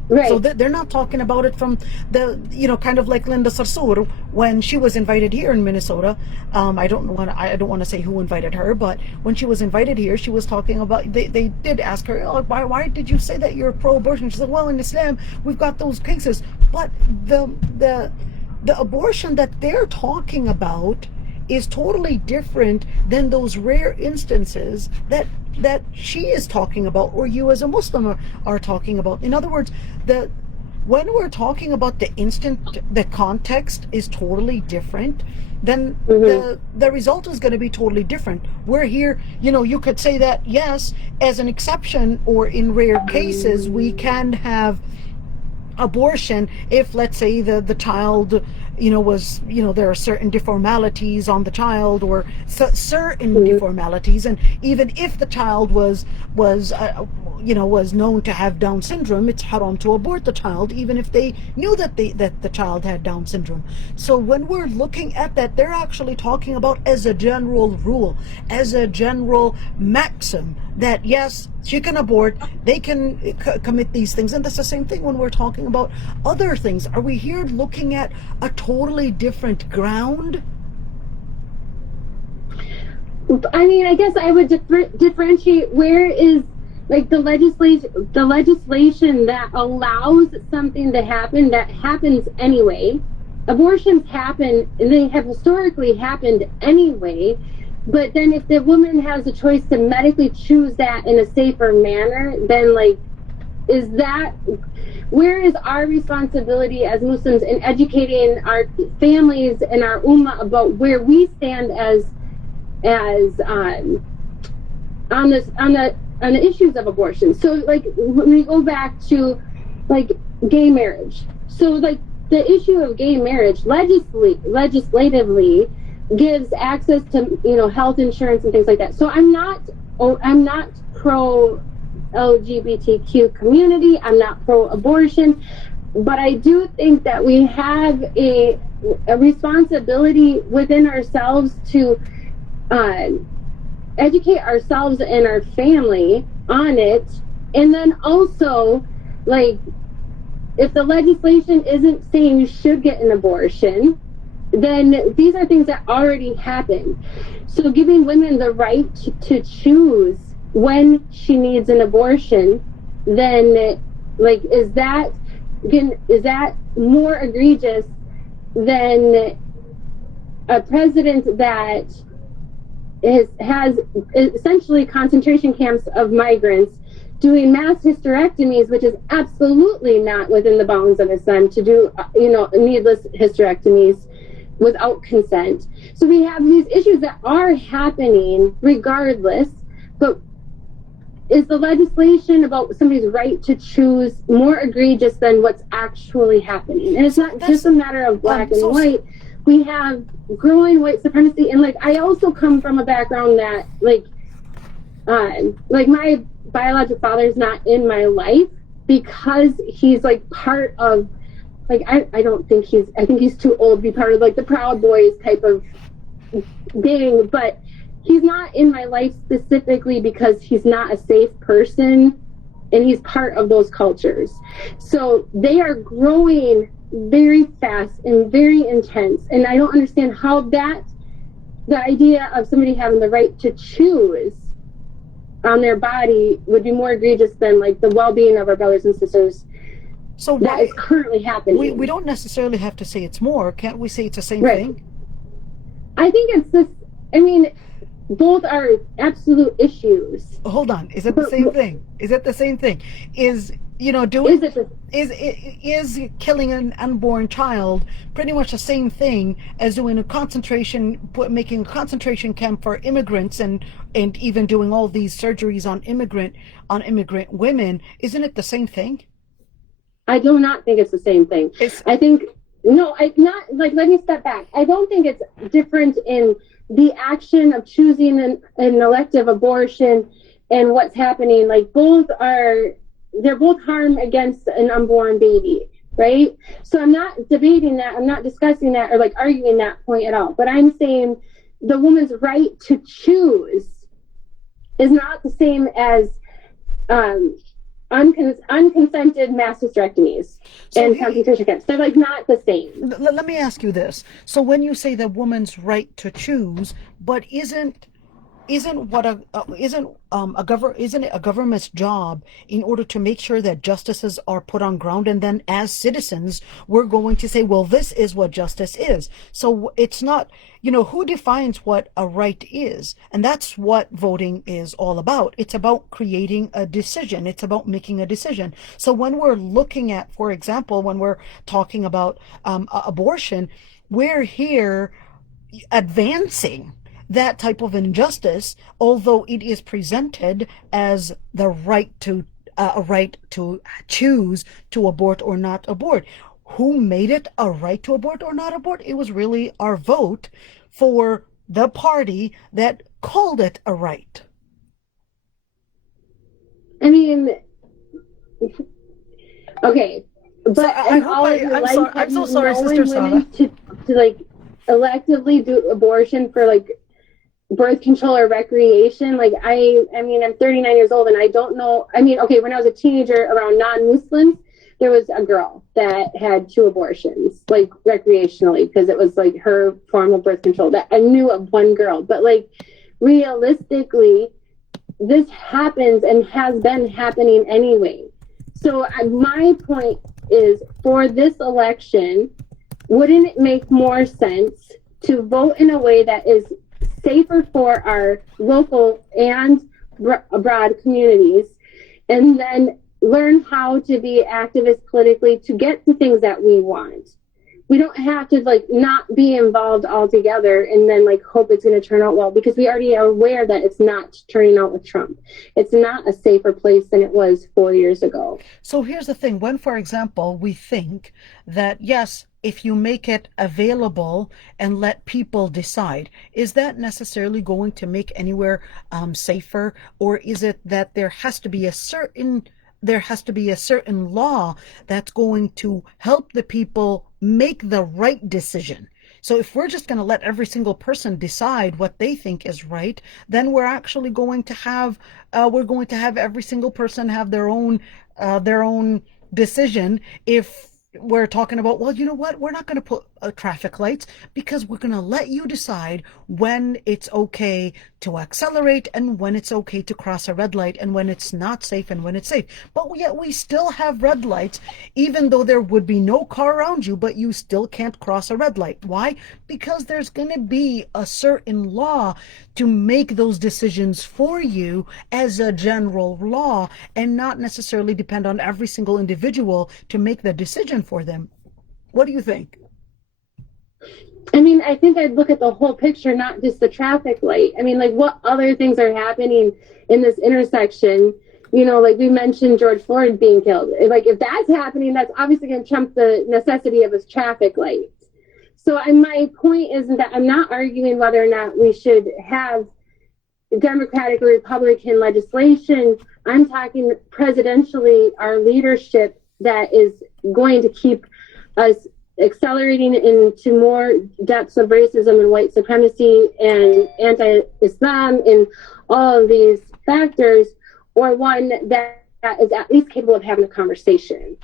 Right. So they're not talking about it from the, kind of like Linda Sarsour when she was invited here in Minnesota. I don't want to say who invited her, but when she was invited here, she was talking about, they did ask her, why did you say that you're pro-abortion? She said, well, in Islam, we've got those cases. But the abortion that they're talking about is totally different than those rare instances that she is talking about, or you as a Muslim are talking about. In other words, when we're talking about the context is totally different, then the result is going to be totally different. We're here, you could say that yes, as an exception or in rare cases, we can have abortion if, let's say, the child was, there are certain deformalities on the child, or certain deformalities, and even if the child was known to have Down syndrome, it's haram to abort the child, even if they knew that the child had Down syndrome. So when we're looking at that, they're actually talking about as a general rule, as a general maxim, that yes, she can abort, they can commit these things. And that's the same thing when we're talking about other things. Are we here looking at a totally different ground? I mean, I guess I would differentiate where is like the legislation that allows something to happen that happens anyway. Abortions happen, and they have historically happened anyway. But then if the woman has a choice to medically choose that in a safer manner, then where is our responsibility as Muslims in educating our families and our ummah about where we stand as on the issues of abortion? So like when we go back to like gay marriage, so like the issue of gay marriage legislatively gives access to health insurance and things like that. So I'm not pro LGBTQ community, I'm not pro abortion, but I do think that we have a responsibility within ourselves to educate ourselves and our family on it. And then also, like, if the legislation isn't saying you should get an abortion, then these are things that already happen. So giving women the right to choose when she needs an abortion, then like is that more egregious than a president that has essentially concentration camps of migrants doing mass hysterectomies, which is absolutely not within the bounds of Islam to do needless hysterectomies without consent. So we have these issues that are happening regardless, but is the legislation about somebody's right to choose more egregious than what's actually happening? And it's not just a matter of black and white. We have growing white supremacy, and like I also come from a background that like my biological father is not in my life because he's like part of like I think he's too old to be part of like the Proud Boys type of dang, but he's not in my life specifically because he's not a safe person and he's part of those cultures. So they are growing very fast and very intense. And I don't understand how the idea of somebody having the right to choose on their body would be more egregious than like the well-being of our brothers and sisters. So that is currently happening. We don't necessarily have to say it's more. Can't we say it's the same thing? I think it's this. I mean, both are absolute issues. Hold on. Is it the same thing? Is it the same thing? Is killing an unborn child pretty much the same thing as doing making a concentration camp for immigrants and even doing all these surgeries on immigrant women? Isn't it the same thing? I do not think it's the same thing. I think not like, let me step back. I don't think it's different in the action of choosing an elective abortion and what's happening. Like they're both harm against an unborn baby, right? So I'm not debating that. I'm not discussing that or like arguing that point at all. But I'm saying the woman's right to choose is not the same as unconsented mass hysterectomies and concentration camps. They're like not the same. Let me ask you this. So when you say the woman's right to choose, but isn't it a government's job in order to make sure that justices are put on ground, and then as citizens we're going to say, well, this is what justice is. So it's not, who defines what a right is? And that's what voting is all about. It's about creating a decision. It's about making a decision. So when we're looking at, for example, when we're talking about abortion, we're here advancing that type of injustice, although it is presented as the right to a right to choose to abort or not abort. Who made it a right to abort or not abort? It was really our vote for the party that called it a right. I mean, okay, but so I'm so sorry, Sister Sana. To like electively do abortion for like birth control or recreation. Like I mean, I'm 39 years old and I don't know. I mean, okay, when I was a teenager around non-Muslims, there was a girl that had 2 abortions, like recreationally, because it was like her form of birth control. That I knew of one girl, but like realistically, this happens and has been happening anyway. So my point is, for this election, wouldn't it make more sense to vote in a way that is safer for our local and abroad communities, and then learn how to be activists politically to get the things that we want? We don't have to like not be involved altogether and then like hope it's going to turn out well, because we already are aware that it's not turning out with Trump. It's not a safer place than it was 4 years ago. So here's the thing. When, for example, we think that, yes, if you make it available and let people decide, is that necessarily going to make anywhere safer? Or is it that there has to be a certain law that's going to help the people make the right decision? So if we're just going to let every single person decide what they think is right, then we're actually going to have every single person have their own decision. If we're talking about, well, you know what, we're not going to put traffic lights because we're going to let you decide when it's okay to accelerate and when it's okay to cross a red light and when it's not safe and when it's safe. But yet we still have red lights, even though there would be no car around you, but you still can't cross a red light. Why? Because there's going to be a certain law to make those decisions for you as a general law, and not necessarily depend on every single individual to make the decision for them. What do you think? I mean, I think I'd look at the whole picture, not just the traffic light. I mean, like, what other things are happening in this intersection? You know, like we mentioned George Floyd being killed. Like, if that's happening, that's obviously going to trump the necessity of a traffic light. So my point is that I'm not arguing whether or not we should have Democratic or Republican legislation. I'm talking presidentially, our leadership that is going to keep us accelerating into more depths of racism and white supremacy and anti-Islam and all of these factors, or one that is at least capable of having a conversation.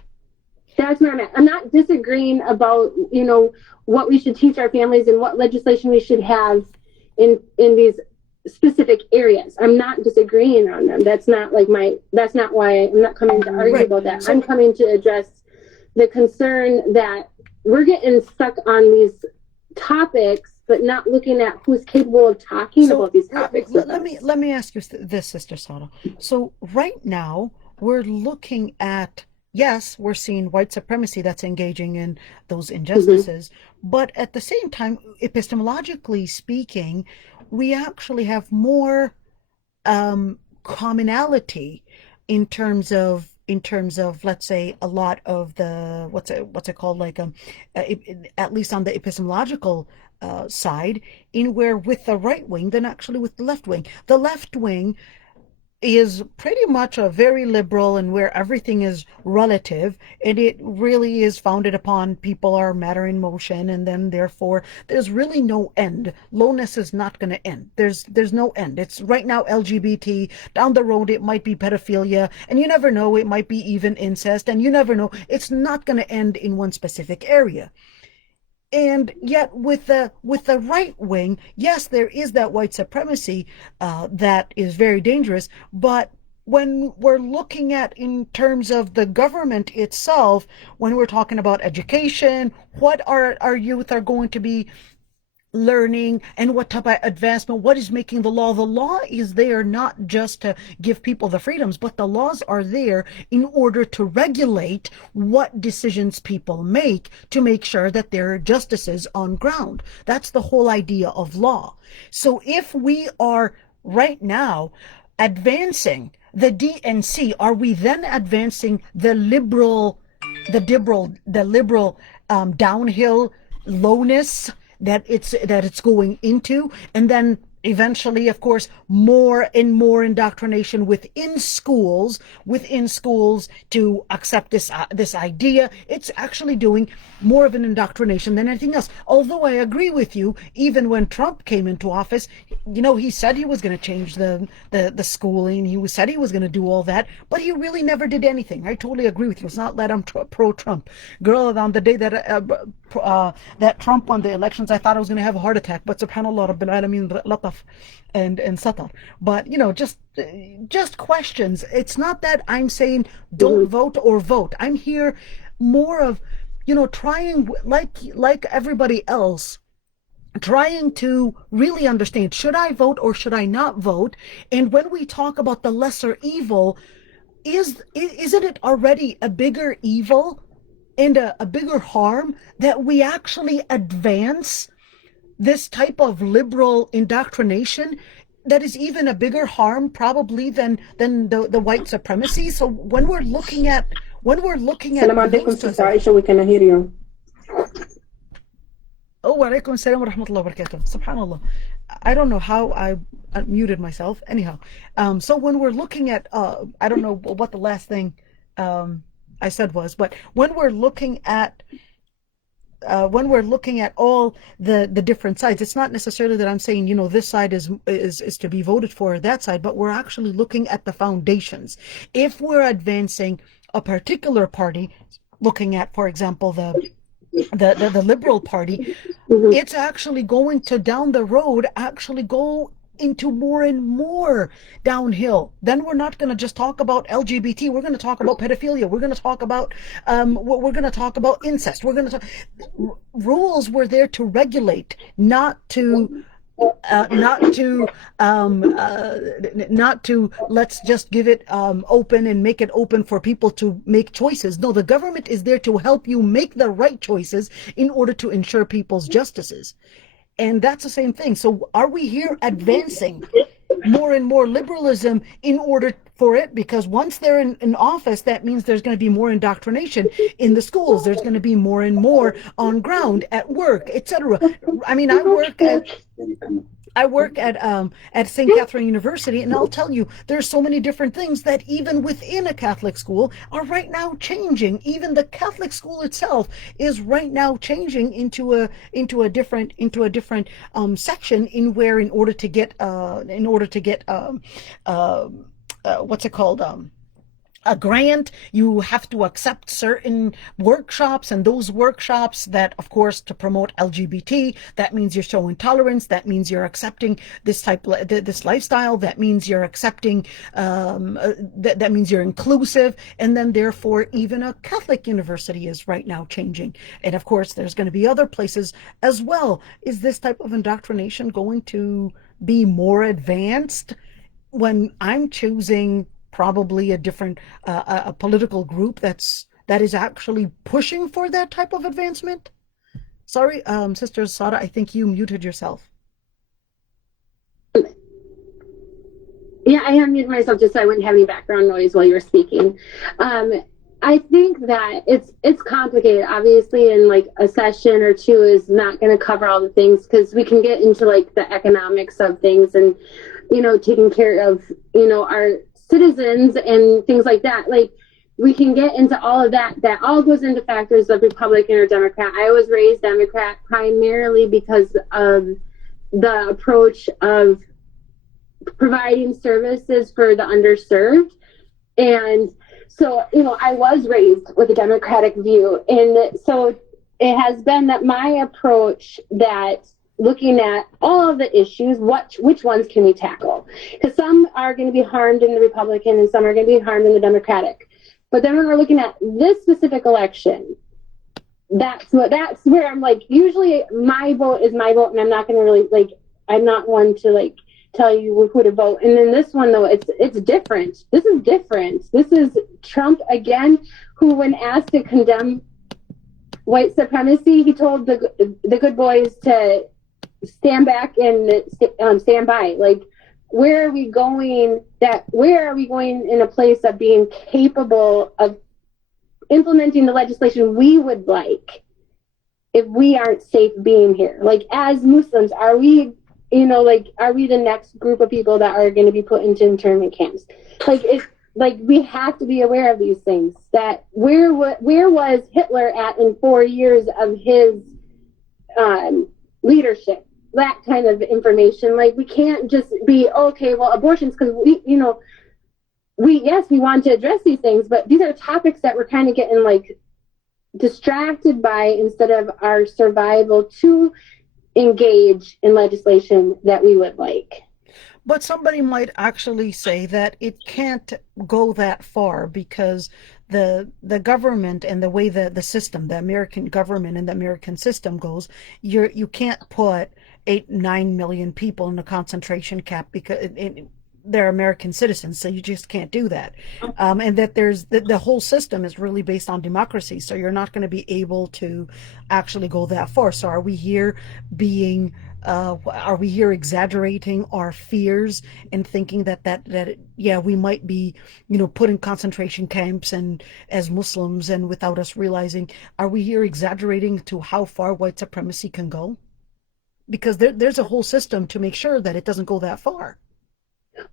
That's where I'm at. I'm not disagreeing about, you know, what we should teach our families and what legislation we should have in these specific areas. I'm not disagreeing on them. That's not why I'm not coming to argue about that. I'm coming to address the concern that we're getting stuck on these topics, but not looking at who's capable of talking about these topics. Let me ask you this, Sister Sada. So right now we're looking at, yes, we're seeing white supremacy that's engaging in those injustices, but at the same time, epistemologically speaking, we actually have more commonality in terms of, let's say, a lot of the what's it called, like at least on the epistemological side, in where with the right wing than actually with the left wing. The left wing is pretty much a very liberal, and where everything is relative, and it really is founded upon people are matter in motion, and then therefore there's really no end. Lowness is not going to end. There's no end. It's right now LGBT, down the road it might be pedophilia, and you never know, it might be even incest, and you never know. It's not going to end in one specific area. And yet with the right wing, yes, there is that white supremacy that is very dangerous. But when we're looking at in terms of the government itself, when we're talking about education, what our youth are going to be learning, and what type of advancement, what is making the law is there not just to give people the freedoms, but the laws are there in order to regulate what decisions people make, to make sure that there are justices on ground. That's the whole idea of law. So if we are right now advancing the DNC, are we then advancing the liberal downhill lowness that it's going into? And then eventually, of course, more and more indoctrination within schools to accept this idea. It's actually doing more of an indoctrination than anything else. Although I agree with you, even when Trump came into office, you know, he said he was going to change the schooling. He said he was going to do all that, but he really never did anything. I totally agree with you. It's not that I'm pro-Trump. Girl, on the day that Trump won the elections, I thought I was going to have a heart attack, but subhanallah, Rabbil Alameen, lataf and satar. But, you know, just questions. It's not that I'm saying don't vote or vote. I'm here more of, you know, trying, like everybody else, trying to really understand, should I vote or should I not vote? And when we talk about the lesser evil, isn't it already a bigger evil and a bigger harm that we actually advance this type of liberal indoctrination that is even a bigger harm probably than the white supremacy? So when we're looking at Salam alaikum, Sister Aysha, we cannot hear you. Oh, wa alaikum assalam wa rahmatullahi wa barakatuh. Subhanallah. I don't know how I muted myself. Anyhow, so when we're looking at, I don't know what the last thing I said was, but when we're looking at all the different sides, it's not necessarily that I'm saying, you know, this side is to be voted for, or that side, but we're actually looking at the foundations. If we're advancing a particular party, looking at, for example, the Liberal Party, it's actually going to down the road actually go into more and more downhill. Then we're not going to just talk about LGBT. We're going to talk about pedophilia. We're going to talk about incest. We're going to talk. Rules were there to regulate, not to let's just give it open and make it open for people to make choices. No, the government is there to help you make the right choices in order to ensure people's justices. And that's the same thing. So are we here advancing more and more liberalism in order for it? Because once they're in office, that means there's going to be more indoctrination in the schools. There's going to be more and more on ground, at work, etc. I mean, I work at St. Catherine University, and I'll tell you, there's so many different things that even within a Catholic school are right now changing. Even the Catholic school itself is right now changing into a different section in order to get what's it called, a grant, you have to accept certain workshops, and those workshops that, of course, to promote LGBT, that means you're showing tolerance, that means you're accepting this lifestyle, that means you're accepting, that means you're inclusive, and then therefore even a Catholic university is right now changing. And of course, there's going to be other places as well. Is this type of indoctrination going to be more advanced when I'm choosing probably a different a political group that is actually pushing for that type of advancement? Sorry, Sister Sada, I think you muted yourself. Yeah, I unmuted myself just so I wouldn't have any background noise while you were speaking. I think that it's complicated, obviously, and like a session or two is not going to cover all the things, because we can get into like the economics of things and, you know, taking care of, you know, our citizens and things like that. Like, we can get into all of that. That all goes into factors of Republican or Democrat. I was raised Democrat primarily because of the approach of providing services for the underserved. And so, you know, I was raised with a Democratic view. And so it has been that my approach that looking at all of the issues, which ones can we tackle? Because some are going to be harmed in the Republican and some are going to be harmed in the Democratic. But then when we're looking at this specific election, that's where I'm like, usually my vote is my vote, and I'm not going to really, like, I'm not one to like tell you who to vote. And then this one, though, it's different. This is different. This is Trump again, who, when asked to condemn white supremacy, he told the good boys to stand back and stand by. Like, where are we going in a place of being capable of implementing the legislation we would like if we aren't safe being here? Like, as Muslims, are we, you know, like, are we the next group of people that are going to be put into internment camps? Like, like, we have to be aware of these things. That where was Hitler at in 4 years of his leadership? That kind of information. Like, we can't just be, okay, well, abortions, because we want to address these things, but these are topics that we're kind of getting like distracted by instead of our survival to engage in legislation that we would like. But somebody might actually say that it can't go that far because the government and the way the system, the American government and the American system goes, you can't put 8-9 million people in a concentration camp because they're American citizens, so you just can't do that. And that there's the whole system is really based on democracy, so you're not going to be able to actually go that far. So are we here exaggerating our fears and thinking that we might be, you know, put in concentration camps and as Muslims, and without us realizing, are we here exaggerating to how far white supremacy can go? Because there's a whole system to make sure that it doesn't go that far.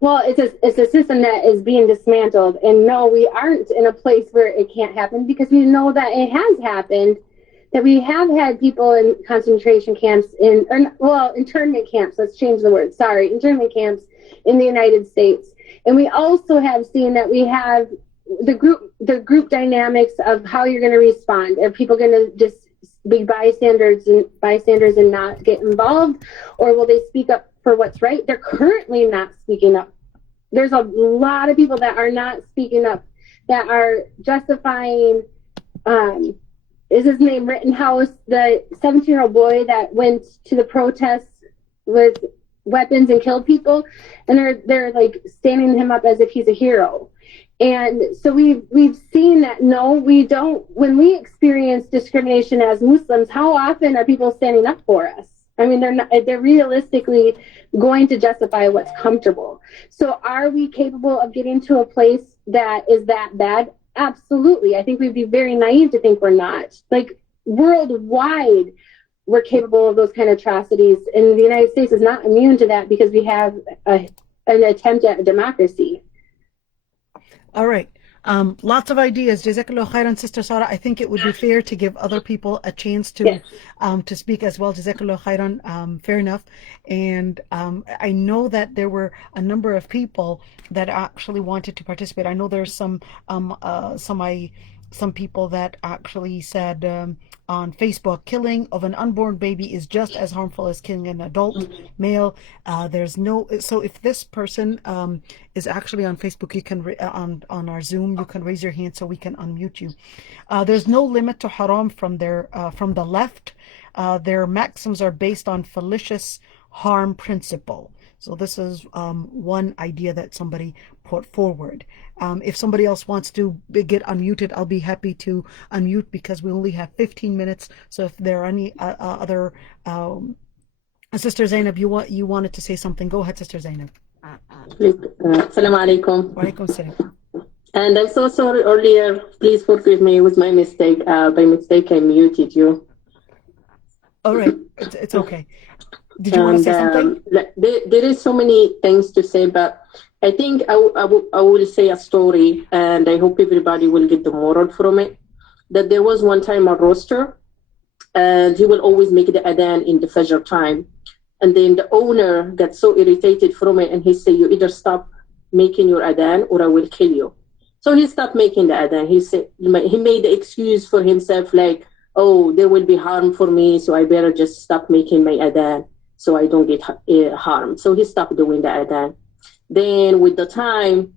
Well, it's a system that is being dismantled, and no, we aren't in a place where it can't happen, because we know that it has happened, that we have had people in concentration camps, internment camps, let's change the word, internment camps in the United States. And we also have seen that we have the group dynamics of how you're going to respond. Are people going to just be bystanders and not get involved, or will they speak up for what's right? They're currently not speaking up. There's a lot of people that are not speaking up, that are justifying, is his name Rittenhouse, the 17-year-old boy that went to the protests with weapons and killed people, and they're like standing him up as if he's a hero. And so we've seen that, no, we don't. When we experience discrimination as Muslims, how often are people standing up for us? I mean, they're realistically going to justify what's comfortable. So are we capable of getting to a place that is that bad? Absolutely. I think we'd be very naive to think we're not. Like, worldwide, we're capable of those kind of atrocities. And the United States is not immune to that because we have an attempt at democracy. All right. Lots of ideas. Jazakallah khairan, Sister Sarah. I think it would be fair to give other people a chance to speak as well. Jazakallah khairan. Fair enough. And I know that there were a number of people that actually wanted to participate. I know there's some people that actually said on Facebook, killing of an unborn baby is just as harmful as killing an adult male. So if this person is actually on Facebook, you can on our Zoom, you can raise your hand so we can unmute you. There's no limit to haram from the left. Their maxims are based on fallacious harm principle. So this is one idea that somebody put forward. If somebody else wants to get unmuted, I'll be happy to unmute because we only have 15 minutes. So if there are any other Sister Zainab, you wanted to say something. Go ahead, Sister Zainab. Assalamu alaikum. Wa alaikum salam. And I'm so sorry earlier. Please forgive me. It was my mistake. By mistake, I muted you. All right. It's okay. Did you want to say something? There is so many things to say, but I think I will say a story, and I hope everybody will get the moral from it. That there was one time a roaster, and he will always make the adhan in the Fajr time. And then the owner got so irritated from it, and he said, you either stop making your adhan or I will kill you. So he stopped making the adhan. He said, he made the excuse for himself like, oh, there will be harm for me, so I better just stop making my adhan so I don't get harmed. So he stopped doing the adhan. Then with the time,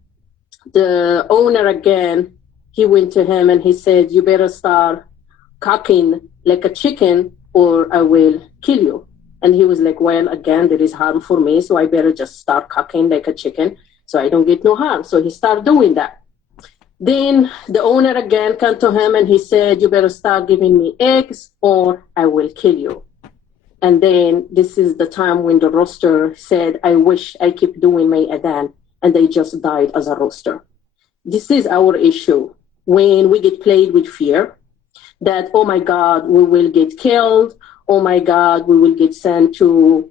the owner again, he went to him and he said, you better start cocking like a chicken or I will kill you. And he was like, well, again, there is harm for me, so I better just start cocking like a chicken so I don't get no harm. So he started doing that. Then the owner again came to him and he said, you better start giving me eggs or I will kill you. And then this is the time when the rooster said, I wish I keep doing my adhan, and they just died as a rooster. This is our issue. When we get played with fear that, oh my God, we will get killed. Oh my God, we will get sent to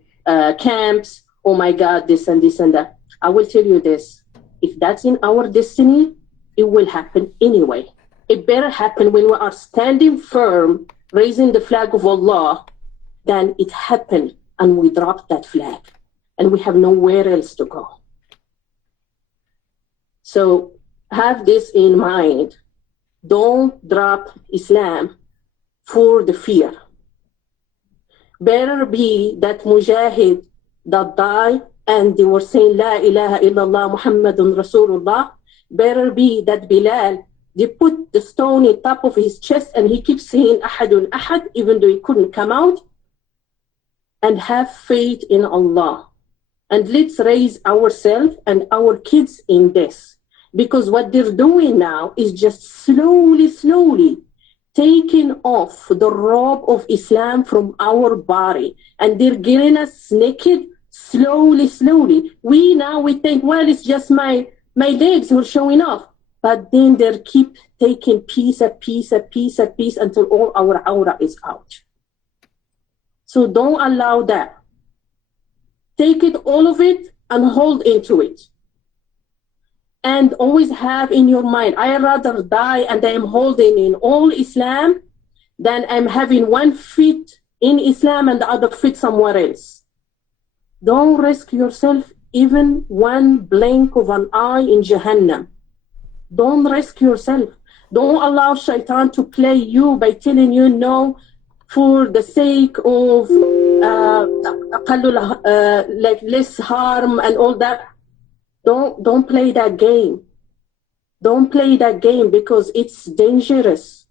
camps. Oh my God, this and this and that. I will tell you this. If that's in our destiny, it will happen anyway. It better happen when we are standing firm, raising the flag of Allah, then it happened and we dropped that flag and we have nowhere else to go. So have this in mind. Don't drop Islam for the fear. Better be that mujahid that died and they were saying La ilaha illallah Muhammadun Rasulullah. Better be that Bilal, they put the stone on top of his chest and he keeps saying Ahadun Ahad even though he couldn't come out. And have faith in Allah. And let's raise ourselves and our kids in this. Because what they're doing now is just slowly taking off the robe of Islam from our body. And they're getting us naked slowly. We think, well, it's just my legs who are showing off. But then they keep taking piece until all our aura is out. So don't allow that. Take it, all of it, and hold into it. And always have in your mind, I'd rather die and I am holding in all Islam than I'm having one foot in Islam and the other foot somewhere else. Don't risk yourself even one blink of an eye in Jahannam. Don't risk yourself. Don't allow shaitan to play you by telling you no, for the sake of like less harm and all that. Don't play that game. Don't play that game because it's dangerous.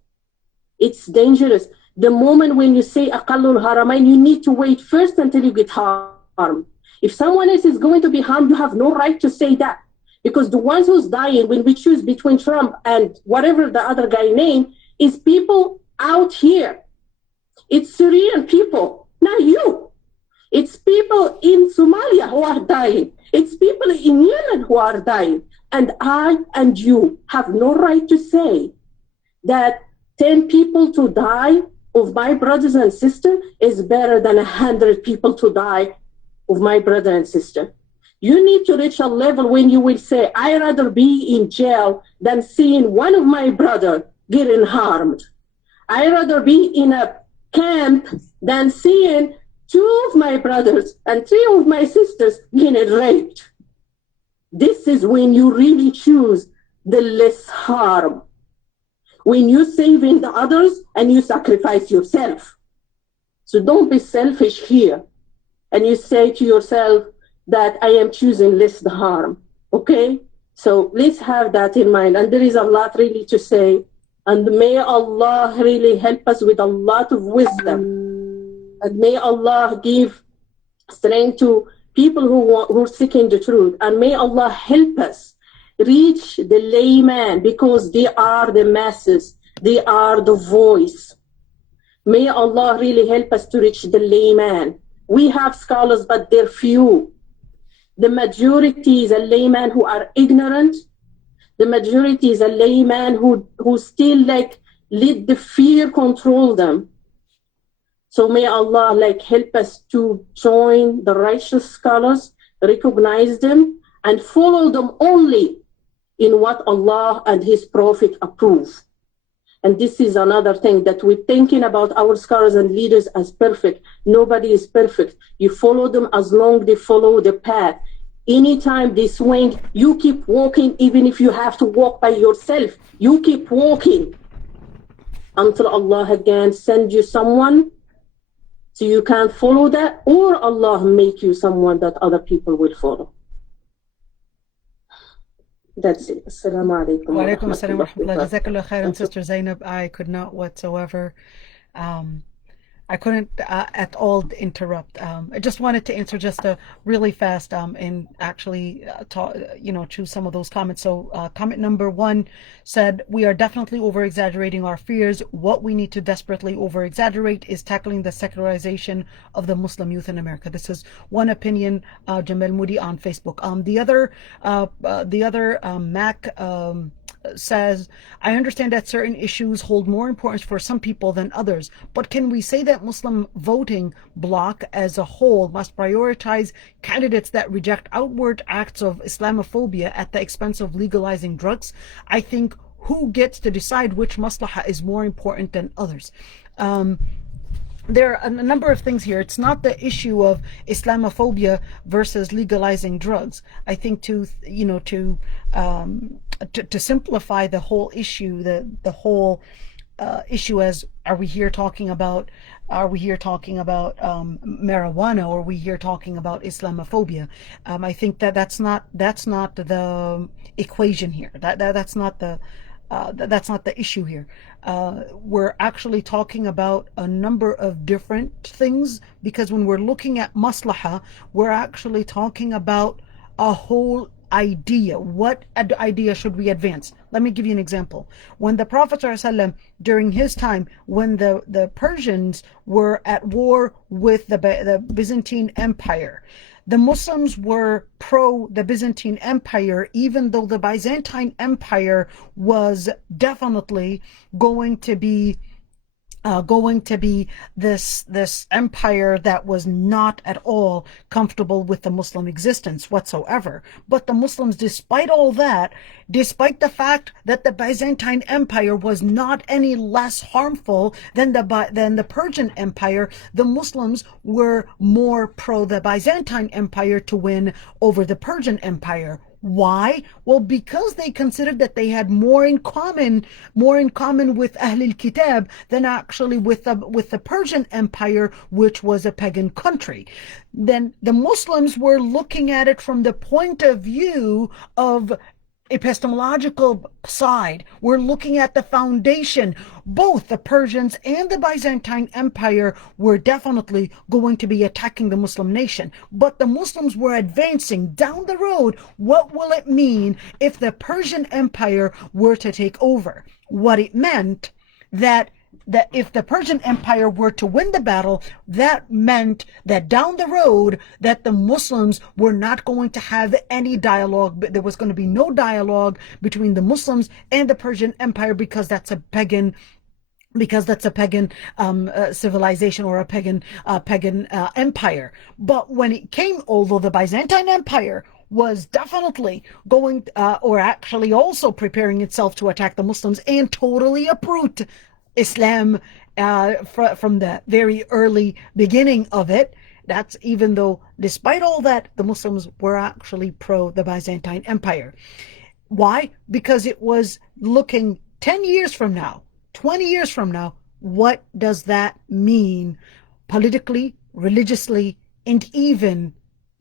It's dangerous. The moment when you say aqallul haramain, you need to wait first until you get harmed. If someone else is going to be harmed, you have no right to say that. Because the ones who's dying when we choose between Trump and whatever the other guy named is people out here. It's Syrian people, not you. It's people in Somalia who are dying. It's people in Yemen who are dying. And I and you have no right to say that 10 people to die of my brothers and sisters is better than 100 people to die of my brother and sister. You need to reach a level when you will say, I'd rather be in jail than seeing one of my brother getting harmed. I'd rather be in a camp than seeing 2 of my brothers and 3 of my sisters getting raped. This is when you really choose the less harm. When you're saving the others and you sacrifice yourself. So don't be selfish here. And you say to yourself that I am choosing less the harm. Okay? So let's have that in mind. And there is a lot really to say. And may Allah really help us with a lot of wisdom. And may Allah give strength to people who are seeking the truth. And may Allah help us reach the layman, because they are the masses. They are the voice. May Allah really help us to reach the layman. We have scholars, but they're few. The majority is a layman who are ignorant. The majority is a layman who still let the fear control them. So may Allah help us to join the righteous scholars, recognize them, and follow them only in what Allah and His Prophet approve. And this is another thing, that we're thinking about our scholars and leaders as perfect. Nobody is perfect. You follow them as long as they follow the path. Anytime they swing, you keep walking, even if you have to walk by yourself. You keep walking until Allah again send you someone so you can follow that, or Allah make you someone that other people will follow. That's it. Assalamu alaikum. Wa alaikum assalam wa rahmatullah. Jazakallah khairan, Sister Zainab. I could not whatsoever. I couldn't at all interrupt. I just wanted to answer just really fast and actually choose some of those comments. So comment number 1 said, we are definitely over-exaggerating our fears. What we need to desperately over-exaggerate is tackling the secularization of the Muslim youth in America. This is one opinion, Jamel Moody on Facebook. The other Mac says, I understand that certain issues hold more importance for some people than others, but can we say that Muslim voting bloc as a whole must prioritize candidates that reject outward acts of Islamophobia at the expense of legalizing drugs? I think who gets to decide which maslahah is more important than others? There are a number of things here. It's not the issue of Islamophobia versus legalizing drugs. I think to simplify the whole issue, the whole issue as, are we here talking about marijuana, or are we here talking about Islamophobia? I think that's not the equation here. That's not the issue here. We're actually talking about a number of different things, because when we're looking at maslahah, we're actually talking about a whole idea. What idea should we advance? Let me give you an example. When the Prophet ﷺ, during his time, when the Persians were at war with the Byzantine Empire, the Muslims were pro the Byzantine Empire, even though the Byzantine Empire was definitely going to be this empire that was not at all comfortable with the Muslim existence whatsoever. But the Muslims, despite all that, despite the fact that the Byzantine Empire was not any less harmful than the Persian Empire, the Muslims were more pro the Byzantine Empire to win over the Persian Empire. Why? Well, because they considered that they had more in common with Ahlul Kitab than actually with the Persian Empire, which was a pagan country. Then the Muslims were looking at it from the point of view of epistemological side. We're looking at the foundation. Both the Persians and the Byzantine Empire were definitely going to be attacking the Muslim nation, but the Muslims were advancing down the road. What will it mean if the Persian Empire were to take over? What it meant that if the Persian Empire were to win the battle, that meant that down the road that the Muslims were not going to have any dialogue. There was going to be no dialogue between the Muslims and the Persian Empire, because that's a pagan because that's a pagan civilization or a pagan empire. But when it came, although the Byzantine Empire was definitely going, or actually also preparing itself to attack the Muslims and totally uproot Islam from the very early beginning of it. That's even though, despite all that, the Muslims were actually pro the Byzantine Empire. Why? Because it was looking 10 years from now, 20 years from now, what does that mean politically, religiously, and even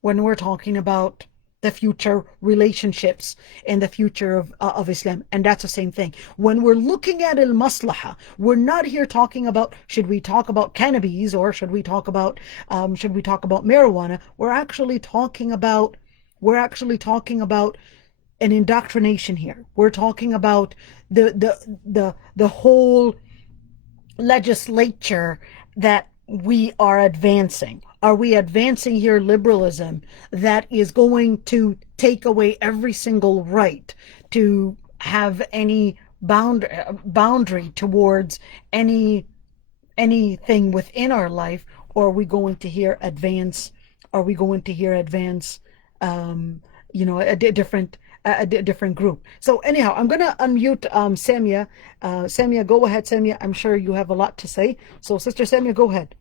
when we're talking about the future relationships and the future of Islam? And that's the same thing. When we're looking at al-maslaha, we're not here talking about, should we talk about cannabis or should we talk about marijuana? We're actually talking about an indoctrination here. We're talking about the whole legislature that we are advancing. Are we advancing here liberalism that is going to take away every single right to have any boundary towards anything within our life? Or are we going to hear advance? A different group? So anyhow, I'm going to unmute Samia. Samia, go ahead, Samia. I'm sure you have a lot to say. So Sister Samia, go ahead.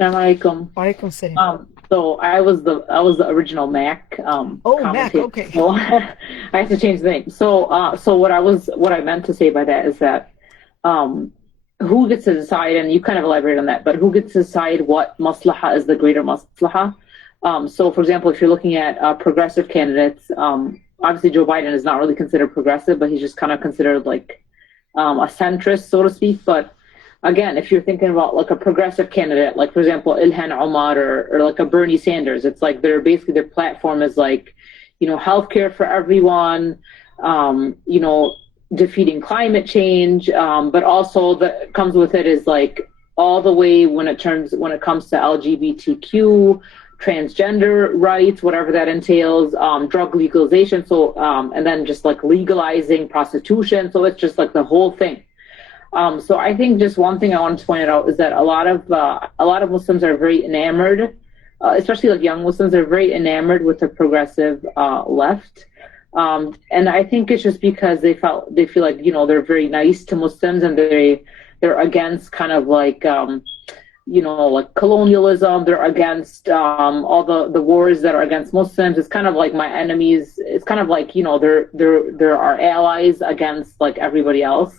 Assalamu Alaikum salam. So I was the original Mac. Mac, okay. So I have to change the name. So what I meant to say by that is that who gets to decide, and you kind of elaborate on that, but who gets to decide what maslaha is the greater maslaha? So, for example, if you're looking at progressive candidates, obviously Joe Biden is not really considered progressive, but he's just kind of considered like a centrist, so to speak. But again, if you're thinking about like a progressive candidate, like for example, Ilhan Omar or like a Bernie Sanders, it's like their platform is like, healthcare for everyone, defeating climate change, but also that comes with it is like all the way when it comes to LGBTQ, transgender rights, whatever that entails, drug legalization, so and then just like legalizing prostitution, so it's just like the whole thing. So I think just one thing I wanted to point out is that a lot of Muslims are very enamored, especially like young Muslims, are very enamored with the progressive left, and I think it's just because they feel like they're very nice to Muslims and they're against kind of like like colonialism. They're against all the wars that are against Muslims. It's kind of like my enemies. It's kind of like they're our allies against like everybody else.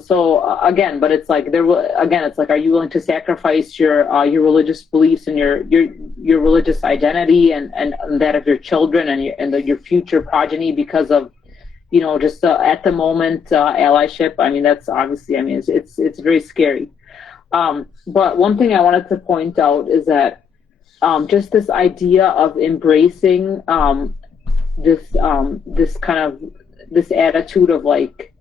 So again, but it's like it's like, are you willing to sacrifice your religious beliefs and your religious identity and that of your children and your future progeny because of just at the moment allyship? I mean, that's obviously, I mean, it's very scary. But one thing I wanted to point out is that just this idea of embracing this attitude of like,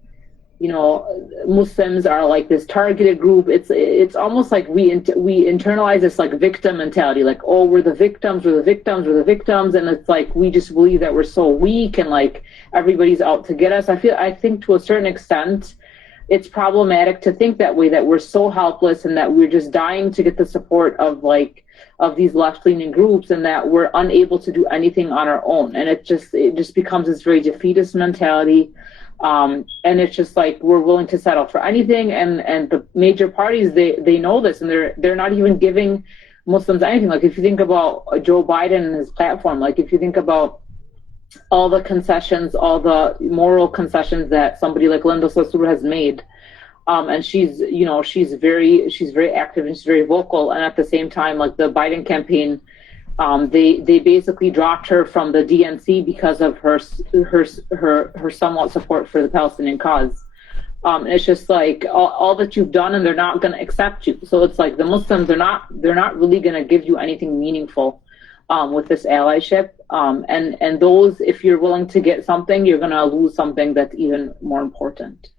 Muslims are like this targeted group. It's almost like we internalize this like victim mentality, like, oh, we're the victims, and it's like we just believe that we're so weak and like everybody's out to get us. I think to a certain extent it's problematic to think that way, that we're so helpless and that we're just dying to get the support of these left-leaning groups and that we're unable to do anything on our own. And it just becomes this very defeatist mentality. And it's just like we're willing to settle for anything, and the major parties they know this, and they're not even giving Muslims anything. Like if you think about Joe Biden and his platform, like if you think about all the concessions, all the moral concessions that somebody like Linda Sarsour has made, and she's very active and she's very vocal, and at the same time, like the Biden campaign, they basically dropped her from the DNC because of her somewhat support for the Palestinian cause. And it's just like all that you've done, and they're not going to accept you. So it's like the Muslims, they're not really going to give you anything meaningful with this allyship. And those, if you're willing to get something, you're going to lose something that's even more important.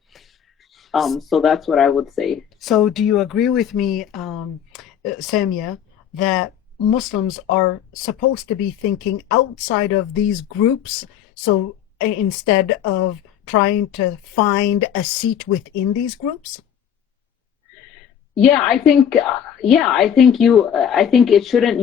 So that's what I would say. So do you agree with me, Samia, that Muslims are supposed to be thinking outside of these groups, so instead of trying to find a seat within these groups? Yeah, I think it shouldn't,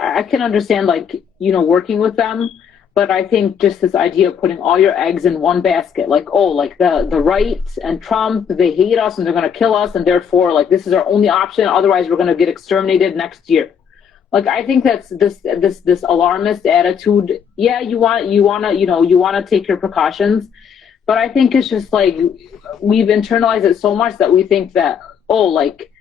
I can understand, like, working with them, but I think just this idea of putting all your eggs in one basket, like, oh, like the right and Trump, they hate us and they're going to kill us, and therefore, like, this is our only option, otherwise we're going to get exterminated next year. Like, I think that's this alarmist attitude. Yeah, you want to take your precautions, but I think it's just like we've internalized it so much that we think that, oh, like,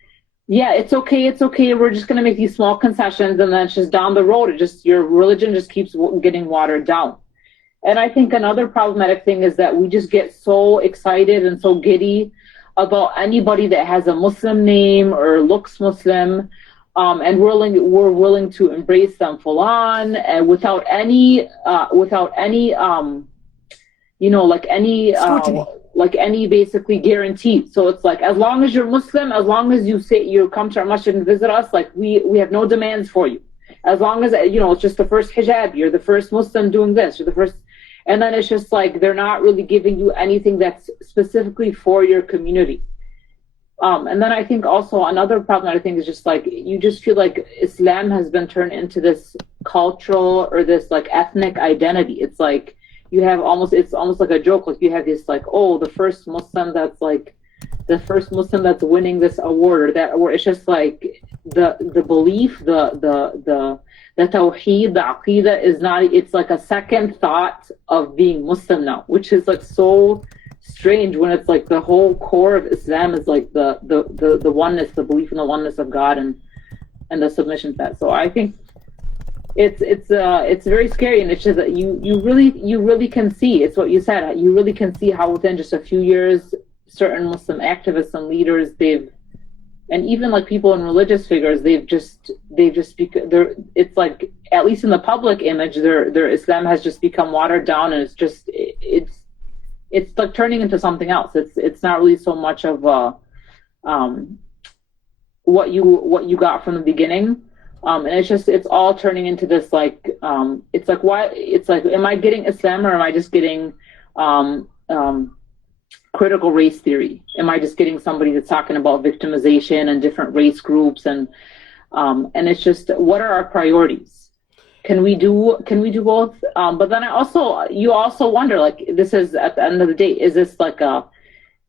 yeah, it's okay. We're just going to make these small concessions, and then it's just down the road, your religion just keeps getting watered down. And I think another problematic thing is that we just get so excited and so giddy about anybody that has a Muslim name or looks Muslim, and we're willing to embrace them full on, and without any like any basically guarantee. So it's like, as long as you're Muslim, as long as you say you come to our masjid and visit us, like we have no demands for you. As long as, it's just the first hijab, you're the first Muslim doing this, you're the first. And then it's just like, they're not really giving you anything that's specifically for your community. And then I think also another problem that I think is just like, you just feel like Islam has been turned into this cultural or this like ethnic identity. It's like, it's almost like a joke. Like, you have this like, oh, the first Muslim that's winning this award or that award. It's just like the belief, the tawheed, the aqidah is not, it's like a second thought of being Muslim now, which is like so strange when it's like the whole core of Islam is like the oneness, the belief in the oneness of God and the submission to that. So I think it's very scary, and it's just that you really can see, it's what you said, you really can see how within just a few years certain Muslim activists and leaders, and even like people in religious figures, it's like, at least in the public image, their Islam has just become watered down, and it's like turning into something else. It's not really so much of what you got from the beginning. And it's all turning into this like, it's like, am I getting Islam, or am I just getting critical race theory? Am I just getting somebody that's talking about victimization and different race groups, and it's just, what are our priorities? Can we do both? But then you also wonder, like, this is, at the end of the day, is this like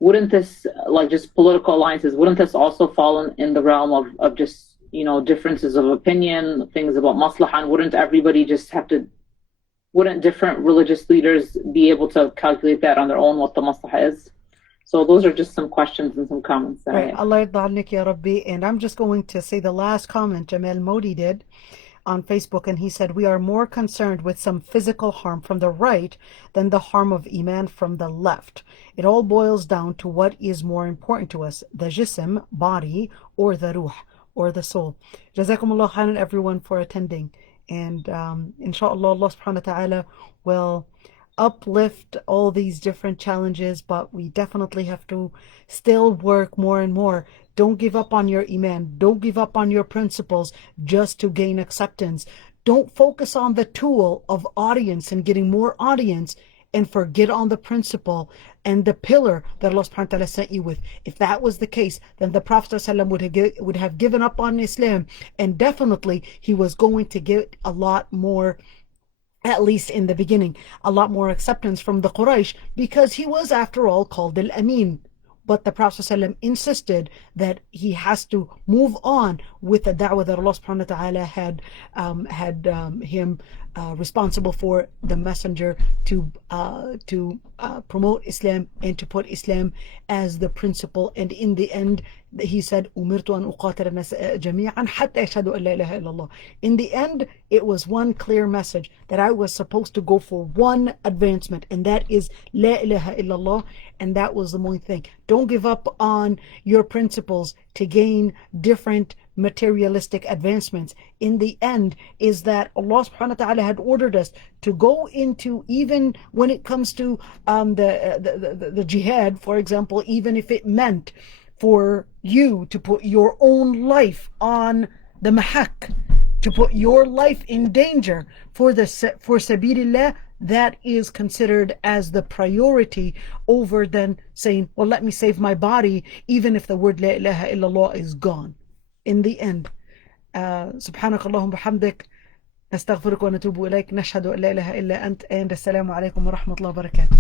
wouldn't this, like, just political alliances, wouldn't this also fall in the realm of just, differences of opinion, things about maslahah, and wouldn't different religious leaders be able to calculate that on their own, what the maslahah is? So those are just some questions and some comments. Right. Allah yarda'nik ya Rabbi. And I'm just going to say the last comment Jamal Modi did on Facebook, and he said, we are more concerned with some physical harm from the right than the harm of Iman from the left. It all boils down to what is more important to us, the jism, body, or the ruh, or the soul. Jazakumullah khairan, everyone, for attending. And inshallah, Allah subhanahu wa ta'ala will uplift all these different challenges, but we definitely have to still work more and more. Don't give up on your iman. Don't give up on your principles just to gain acceptance. Don't focus on the tool of audience and getting more audience and forget on the principle and the pillar that Allah subhanahu wa ta'ala sent you with. If that was the case, then the Prophet ﷺ would have given up on Islam, and definitely he was going to get a lot more, at least in the beginning, a lot more acceptance from the Quraysh, because he was, after all, called Al-Amin. But the Prophet ﷺ insisted that he has to move on with the da'wah that Allah subhanahu wa ta'ala had him responsible for, the messenger, to promote Islam and to put Islam as the principle. And in the end, he said, "Umirtu an uqatil an-nas jami'an hatta yashhadu an la ilaha illallah." In the end, it was one clear message, that I was supposed to go for one advancement, and that is la ilaha illallah. And that was the main thing. Don't give up on your principles to gain different materialistic advancements. In the end, is that Allah subhanahu wa ta'ala had ordered us to go into, even when it comes to the jihad, for example, even if it meant for you to put your own life on the mahak, to put your life in danger for sabilillah, that is considered as the priority over then saying, well, let me save my body, even if the word La ilaha illallah is gone. In the end, سبحانك اللهم بحمدك نستغفرك ونتوب إليك نشهد أن لا إله إلا أنت and السلام عليكم ورحمة الله وبركاته.